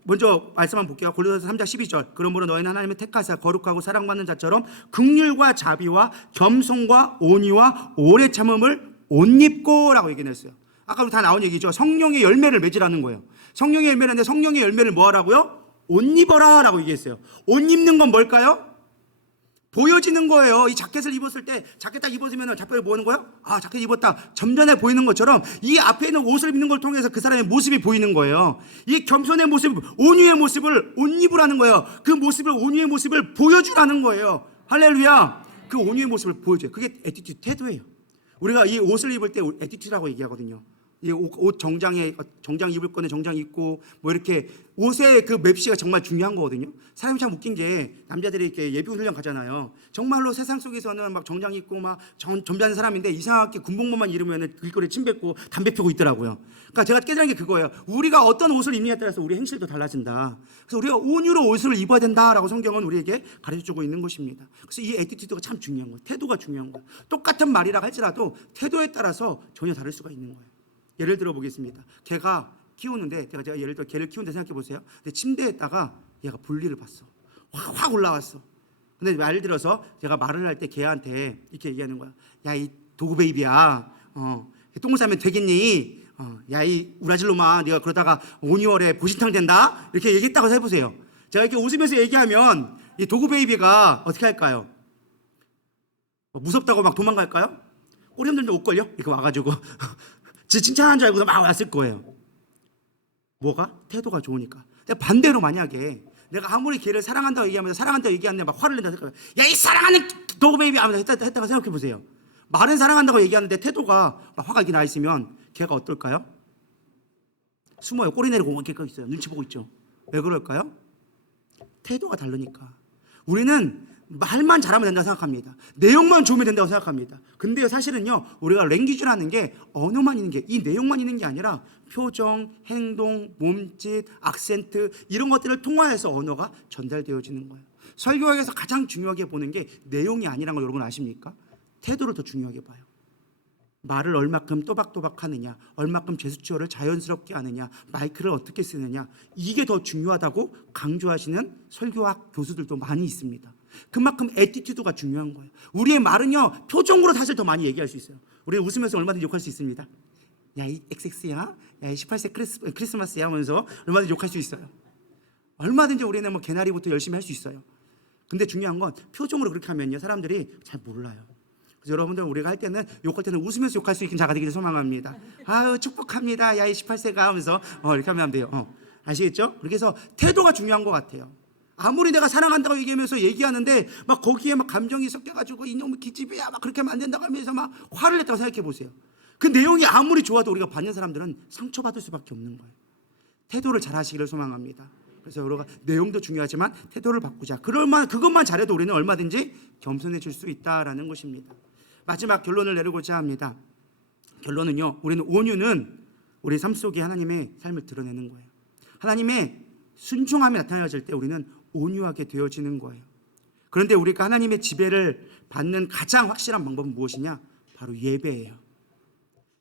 먼저 말씀만 볼게요. 골로새서 3장 12절. 그러므로 너희는 하나님의 택하사 거룩하고 사랑받는 자처럼 긍휼과 자비와 겸손과 온유와 오래 참음을 옷 입고 라고 얘기했어요. 아까 다 나온 얘기죠. 성령의 열매를 맺으라는 거예요. 성령의 열매라는데 성령의 열매를 뭐 하라고요? 옷 입어라 라고 얘기했어요. 옷 입는 건 뭘까요? 보여지는 거예요. 이 자켓을 입었을 때 자켓 딱 입었으면 자켓이 뭐 하는 거예요? 아, 자켓 입었다. 점잖해 보이는 것처럼 이 앞에 있는 옷을 입는 걸 통해서 그 사람의 모습이 보이는 거예요. 이 겸손의 모습, 온유의 모습을 옷 입으라는 거예요. 그 모습을, 온유의 모습을 보여주라는 거예요. 할렐루야. 그 온유의 모습을 보여줘요. 그게 애티튜드, 태도예요. 우리가 이 옷을 입을 때 애티튜드라고 얘기하거든요. 이 옷 정장 입을 거는 정장 입고 뭐 이렇게 옷의 그 맵시가 정말 중요한 거거든요. 사람이 참 웃긴 게 남자들이 이렇게 예비 훈련 가잖아요. 정말로 세상 속에서는 막 정장 입고 막 점잖은 사람인데 이상하게 군복무만 입으면 길거리에 침 뱉고 담배 피우고 있더라고요. 그러니까 제가 깨달은 게 그거예요. 우리가 어떤 옷을 입느냐에 따라서 우리 행실도 달라진다. 그래서 우리가 온유로 옷을 입어야 된다라고 성경은 우리에게 가르쳐주고 있는 것입니다. 그래서 이 애티튜드가 참 중요한 거예요. 태도가 중요한 거예요. 똑같은 말이라 할지라도 태도에 따라서 전혀 다를 수가 있는 거예요. 예를 들어 보겠습니다. 개가 키우는데 제가 예를 들어 개를 키우는데 생각해 보세요. 근데 침대에다가 얘가 볼일을 봤어. 확 올라왔어. 근데 예를 들어서 제가 말을 할 때 개한테 이렇게 얘기하는 거야. 야, 이 도구 베이비야. 똥을 싸면 되겠니? 야, 이 우라질놈아, 네가 그러다가 5, 6월에 보신탕 된다. 이렇게 얘기했다고 해보세요. 제가 이렇게 웃으면서 얘기하면 이 도구 베이비가 어떻게 할까요? 무섭다고 막 도망갈까요? 꼬리 흔들면 옷걸려? 이렇게 와가지고 지 칭찬한 줄 알고 막 왔을 거예요. 뭐가? 태도가 좋으니까. 근데 반대로 만약에 내가 아무리 걔를 사랑한다고 얘기하면서 사랑한다고 얘기하는데 막 화를 낸다 생각해요. 야, 이 사랑하는 도구 베이비 하면서 했다가 생각해 보세요. 말은 사랑한다고 얘기하는데 태도가 막 화가 이렇게 나 있으면 걔가 어떨까요? 숨어요. 꼬리 내리고 이렇게 있어요. 눈치 보고 있죠. 왜 그럴까요? 태도가 다르니까. 우리는 말만 잘하면 된다고 생각합니다. 내용만 좋으면 된다고 생각합니다. 근데 사실은요, 우리가 랭귀지라는 게 언어만 있는 게, 이 내용만 있는 게 아니라 표정, 행동, 몸짓, 악센트 이런 것들을 통화해서 언어가 전달되어지는 거예요. 설교학에서 가장 중요하게 보는 게 내용이 아니라는 걸 여러분 아십니까? 태도를 더 중요하게 봐요. 말을 얼마큼 또박또박 하느냐, 얼마큼 제스처를 자연스럽게 하느냐, 마이크를 어떻게 쓰느냐, 이게 더 중요하다고 강조하시는 설교학 교수들도 많이 있습니다. 그만큼 애티튜드가 중요한 거예요. 우리의 말은요, 표정으로 사실 더 많이 얘기할 수 있어요. 우리는 웃으면서 얼마든지 욕할 수 있습니다. 야, 이 XX야, 야, 이 18세 크리스마스야 하면서 얼마든지 욕할 수 있어요. 얼마든지 우리는 뭐 개나리부터 열심히 할 수 있어요. 근데 중요한 건 표정으로 그렇게 하면요, 사람들이 잘 몰라요. 그래서 여러분들 우리가 할 때는 욕할 때는 웃으면서 욕할 수 있는 자가 되기를 소망합니다. 아유, 축복합니다. 야, 이 18세가 하면서 이렇게 하면 안 돼요. 아시겠죠? 그래서 태도가 중요한 것 같아요. 아무리 내가 사랑한다고 얘기하는데 막 거기에 막 감정이 섞여가지고 이놈의 기집애야 막 그렇게 하면 안 된다고 하면서 막 화를 냈다고 생각해 보세요. 그 내용이 아무리 좋아도 우리가 받는 사람들은 상처받을 수밖에 없는 거예요. 태도를 잘 하시기를 소망합니다. 그래서 우리가 내용도 중요하지만 태도를 바꾸자. 그것만 잘해도 우리는 얼마든지 겸손해질 수 있다라는 것입니다. 마지막 결론을 내리고자 합니다. 결론은요, 우리는 온유는 우리 삶 속에 하나님의 삶을 드러내는 거예요. 하나님의 순종함이 나타나질 때 우리는 온유하게 되어지는 거예요. 그런데 우리가 하나님의 지배를 받는 가장 확실한 방법은 무엇이냐? 바로 예배예요.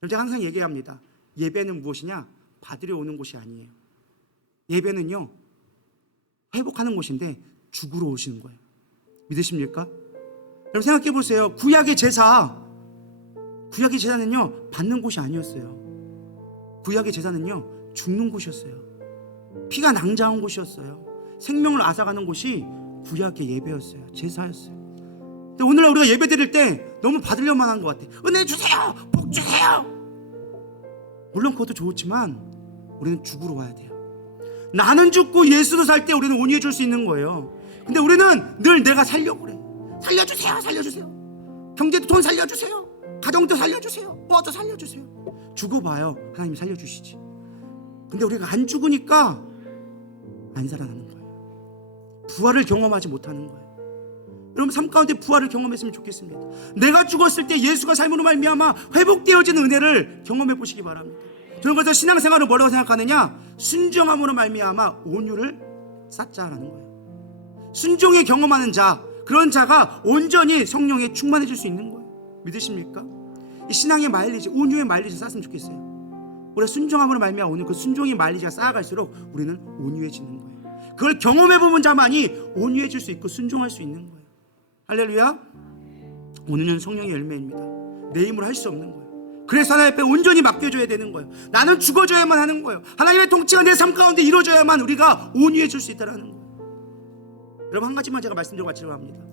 제가 항상 얘기합니다. 예배는 무엇이냐? 받으려 오는 곳이 아니에요. 예배는요, 회복하는 곳인데 죽으러 오시는 거예요. 믿으십니까? 여러분 생각해 보세요. 구약의 제사는요 받는 곳이 아니었어요. 구약의 제사는요 죽는 곳이었어요. 피가 낭자한 곳이었어요. 생명을 앗아가는 곳이 구약의 예배였어요. 제사였어요. 근데 오늘날 우리가 예배 드릴 때 너무 받으려만 한 것 같아. 은혜 주세요, 복 주세요. 물론 그것도 좋지만 우리는 죽으러 와야 돼요. 나는 죽고 예수로 살 때 우리는 온유해 줄 수 있는 거예요. 근데 우리는 늘 내가 살려고 그래. 살려주세요, 살려주세요. 경제도 돈 살려주세요. 가정도 살려주세요. 뭐도 살려주세요. 죽어봐요, 하나님이 살려주시지. 근데 우리가 안 죽으니까 안 살아나는 거예요. 부활을 경험하지 못하는 거예요. 여러분 삶 가운데 부활을 경험했으면 좋겠습니다. 내가 죽었을 때 예수가 삶으로 말미암아 회복되어지는 은혜를 경험해 보시기 바랍니다. 저는 그래서 신앙생활을 뭐라고 생각하느냐? 순종함으로 말미암아 온유를 쌓자라는 거예요. 순종에 경험하는 자, 그런 자가 온전히 성령에 충만해질 수 있는 거예요. 믿으십니까? 이 신앙의 마일리지, 온유의 마일리지 쌓았으면 좋겠어요. 우리가 순종함으로 말미암아 오늘 그 순종의 마일리지가 쌓아갈수록 우리는 온유해지는 거예요. 그걸 경험해보는 자만이 온유해질 수 있고 순종할 수 있는 거예요. 할렐루야. 온유는 성령의 열매입니다. 내 힘으로 할 수 없는 거예요. 그래서 하나님 앞에 온전히 맡겨줘야 되는 거예요. 나는 죽어줘야만 하는 거예요. 하나님의 통치가 내 삶 가운데 이루어져야만 우리가 온유해질 수 있다는 거예요. 여러분 한 가지만 제가 말씀드리고 마치려고 합니다.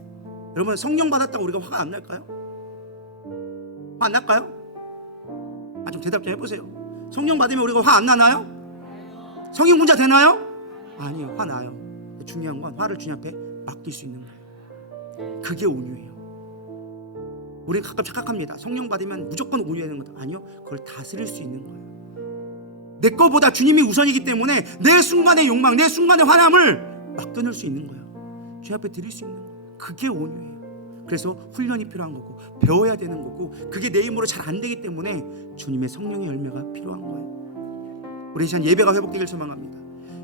여러분 성령 받았다고 우리가 화가 안 날까요? 화 안 날까요? 좀 대답 좀 해보세요. 성령 받으면 우리가 화 안 나나요? 성령 문제 되나요? 아니요, 화 나요. 중요한 건 화를 주님 앞에 맡길 수 있는 거예요. 그게 온유예요. 우리가 가끔 착각합니다. 성령 받으면 무조건 온유해야 되는 것. 아니요, 그걸 다스릴 수 있는 거예요. 내 거보다 주님이 우선이기 때문에 내 순간의 욕망, 내 순간의 화남을 맡겨놓을 수 있는 거예요. 주님 앞에 드릴 수 있는 거예요. 그게 온유예요. 그래서 훈련이 필요한 거고 배워야 되는 거고 그게 내 힘으로 잘 안 되기 때문에 주님의 성령의 열매가 필요한 거예요. 우리 시간 예배가 회복되길 소망합니다.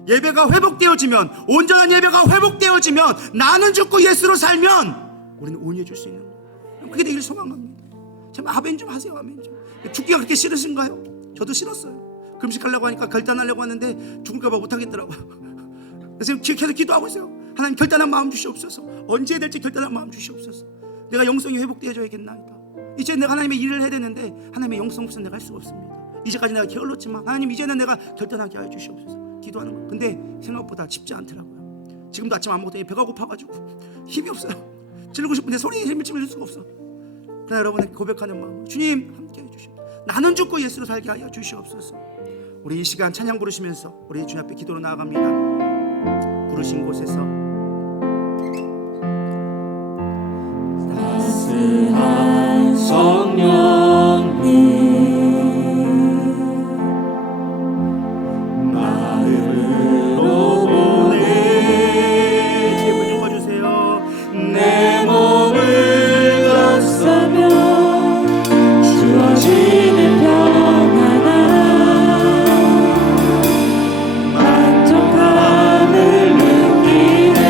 예배가 회복되어지면, 온전한 예배가 회복되어지면, 나는 죽고 예수로 살면 우리는 온유해질 수 있는 거예요. 그게 되길 소망합니다. 참 아멘 좀 하세요. 아멘 좀. 죽기가 그렇게 싫으신가요? 저도 싫었어요. 금식하려고 하니까 결단하려고 하는데 죽을까 봐 못하겠더라고요. 그래서 계속 기도하고 있어요. 하나님 결단한 마음 주시옵소서. 언제 해야 될지 결단한 마음 주시옵소서. 내가 영성이 회복되어져야겠나이다. 이제 내가 하나님의 일을 해야 되는데 하나님의 영성 없으면 내가 할 수가 없습니다. 이제까지 내가 게을렀지만 하나님 이제는 내가 결단하게 하여 주시옵소서. 기도하는 거예요. 근데 생각보다 쉽지 않더라고요. 지금도 아침 안 먹더니 배가 고파가지고 힘이 없어요. 지르고 싶은데 소리에 힘을 찔릴 수가 없어. 그러나 여러분의 고백하는 마음, 주님 함께 해주시옵소서. 나는 죽고 예수로 살게 하여 주시옵소서. 우리 이 시간 찬양 부르시면서 우리 주님 앞에 기도로 나아갑니다. 부르신 곳에서 따스한 성령님 마음으로 보내 예배 좀 봐주세요. 내 몸을 감싸며 주어지는 평안함 만족함을 느끼네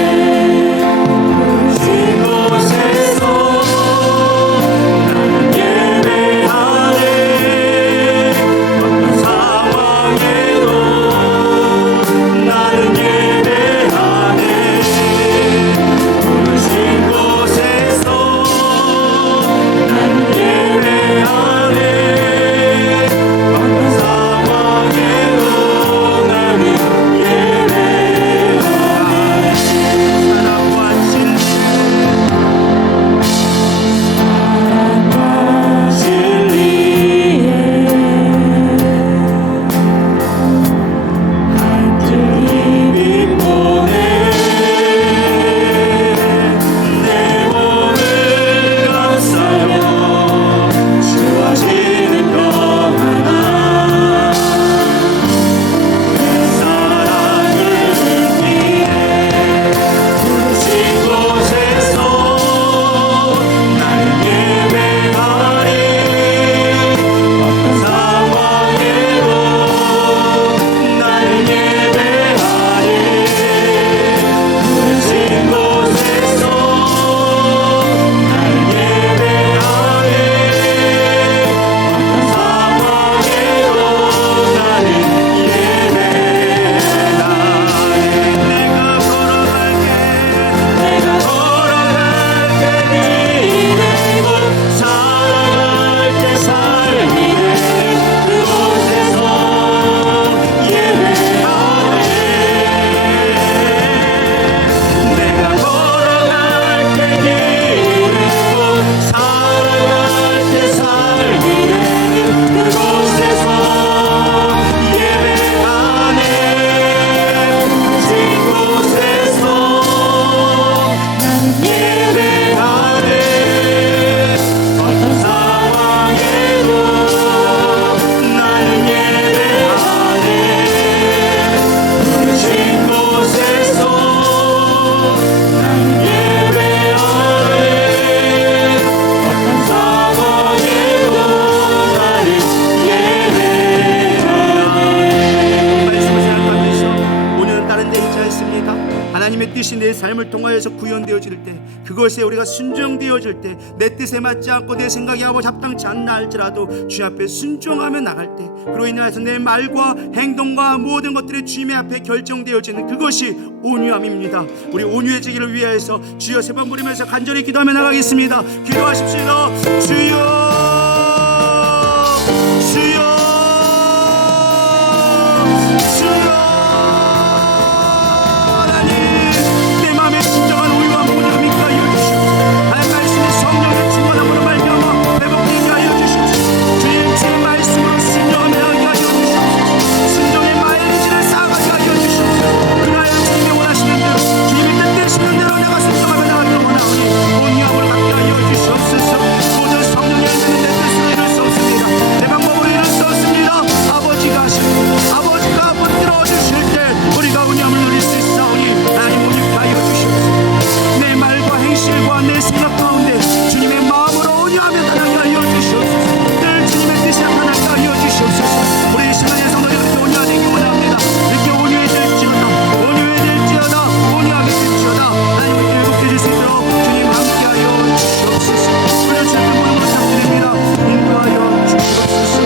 그것에 우리가 순종되어질 때 내 뜻에 맞지 않고 내 생각이 하고 잡당치 않나 할지라도 주님 앞에 순종하며 나갈 때, 그로 인해서 내 말과 행동과 모든 것들이 주님의 앞에 결정되어지는 그것이 온유함입니다. 우리 온유해지기를 위하여서 주여 세 번 부르면서 간절히 기도하며 나가겠습니다. 기도하십시오. 주여, 주여, 주여. 하나님, 내 마음에 진정한 온유와 온유함이 하여 주시옵소서. 하나님 말씀의 성령의 충만함으로 말미암아 회복되게 하여 주시옵소서. 주님, 주의 말씀으로 순종하며 나가게 하여 주시옵소서. 순종의 마일리지를 쌓아가게 하여 주시옵소서. 그나여 주님이 원하시는 대로, 주님이 뜻되시는 대로 내가 순종하며 나가기를 원하오니 온유함을 갖게 하여 주시옵소서. 모든 성령의 일들은 내 뜻으로 이룰 수 없습니다. 내 방법으로 이룰 수 없습니다. 아버지가 하시고 아버지가 붙들어 주실 때 우리가 온유함을 누릴 수 있사오니 하나님 온유케 하여 주시옵소서. 내 말과 행실과 내 생각 가운데 주님의 마음으로 온유하며 나가게 하여 주시옵소서. 늘 주님의 뜻이 나타나게 하여 주시옵소서. 우리 이 시간에 성도들 이렇게 온유하되기 원합니다. 이렇게 온유해질지어다, 온유해질지어다, 온유하게 될지어다. 하나님을 회복해질 수 있도록 주님 함께 하여 주시옵소서. 우리를 주님께 모든 것 부탁드립니다. 인도하여 주시옵소서.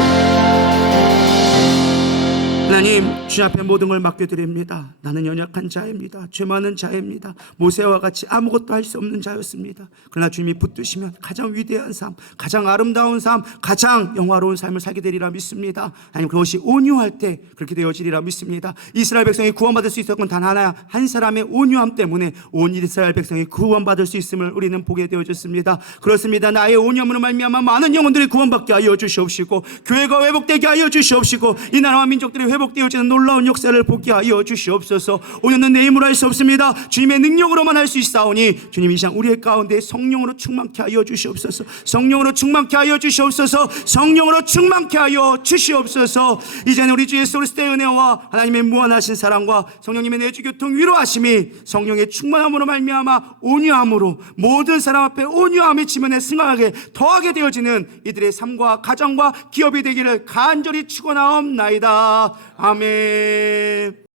하나님, 주 앞에 모든 걸 맡겨드립니다. 나는 연약한 자입니다. 죄 많은 자입니다. 모세와 같이 아무것도 할 수 없는 자였습니다. 그러나 주님이 붙드시면 가장 위대한 삶, 가장 아름다운 삶, 가장 영화로운 삶을 살게 되리라 믿습니다. 하나님, 그것이 온유할 때 그렇게 되어지리라 믿습니다. 이스라엘 백성이 구원받을 수 있었던 단 하나, 한 사람의 온유함 때문에 온 이스라엘 백성이 구원받을 수 있음을 우리는 보게 되어졌습니다. 그렇습니다. 나의 온유함으로 말미암아 많은 영혼들이 구원받게 하여 주시옵시고, 교회가 회복되게 하여 주시옵시고, 이 나라와 민족들이 회복되어지는 놀라운 역사를 보게 하여 주시옵소서. 오늘은 내 힘으로 할 수 없습니다. 주님의 능력으로만 할 수 있사오니 주님 이 시간 우리의 가운데 성령으로 충만케 하여 주시옵소서. 성령으로 충만케 하여 주시옵소서. 성령으로 충만케 하여 주시옵소서. 이제는 우리 주 예수 그리스도의 은혜와 하나님의 무한하신 사랑과 성령님의 내주 교통 위로하심이 성령의 충만함으로 말미암아 온유함으로 모든 사람 앞에 온유함이 지면에 승하게 더하게 되어지는 이들의 삶과 가정과 기업이 되기를 간절히 축원하옵나이다. 아멘.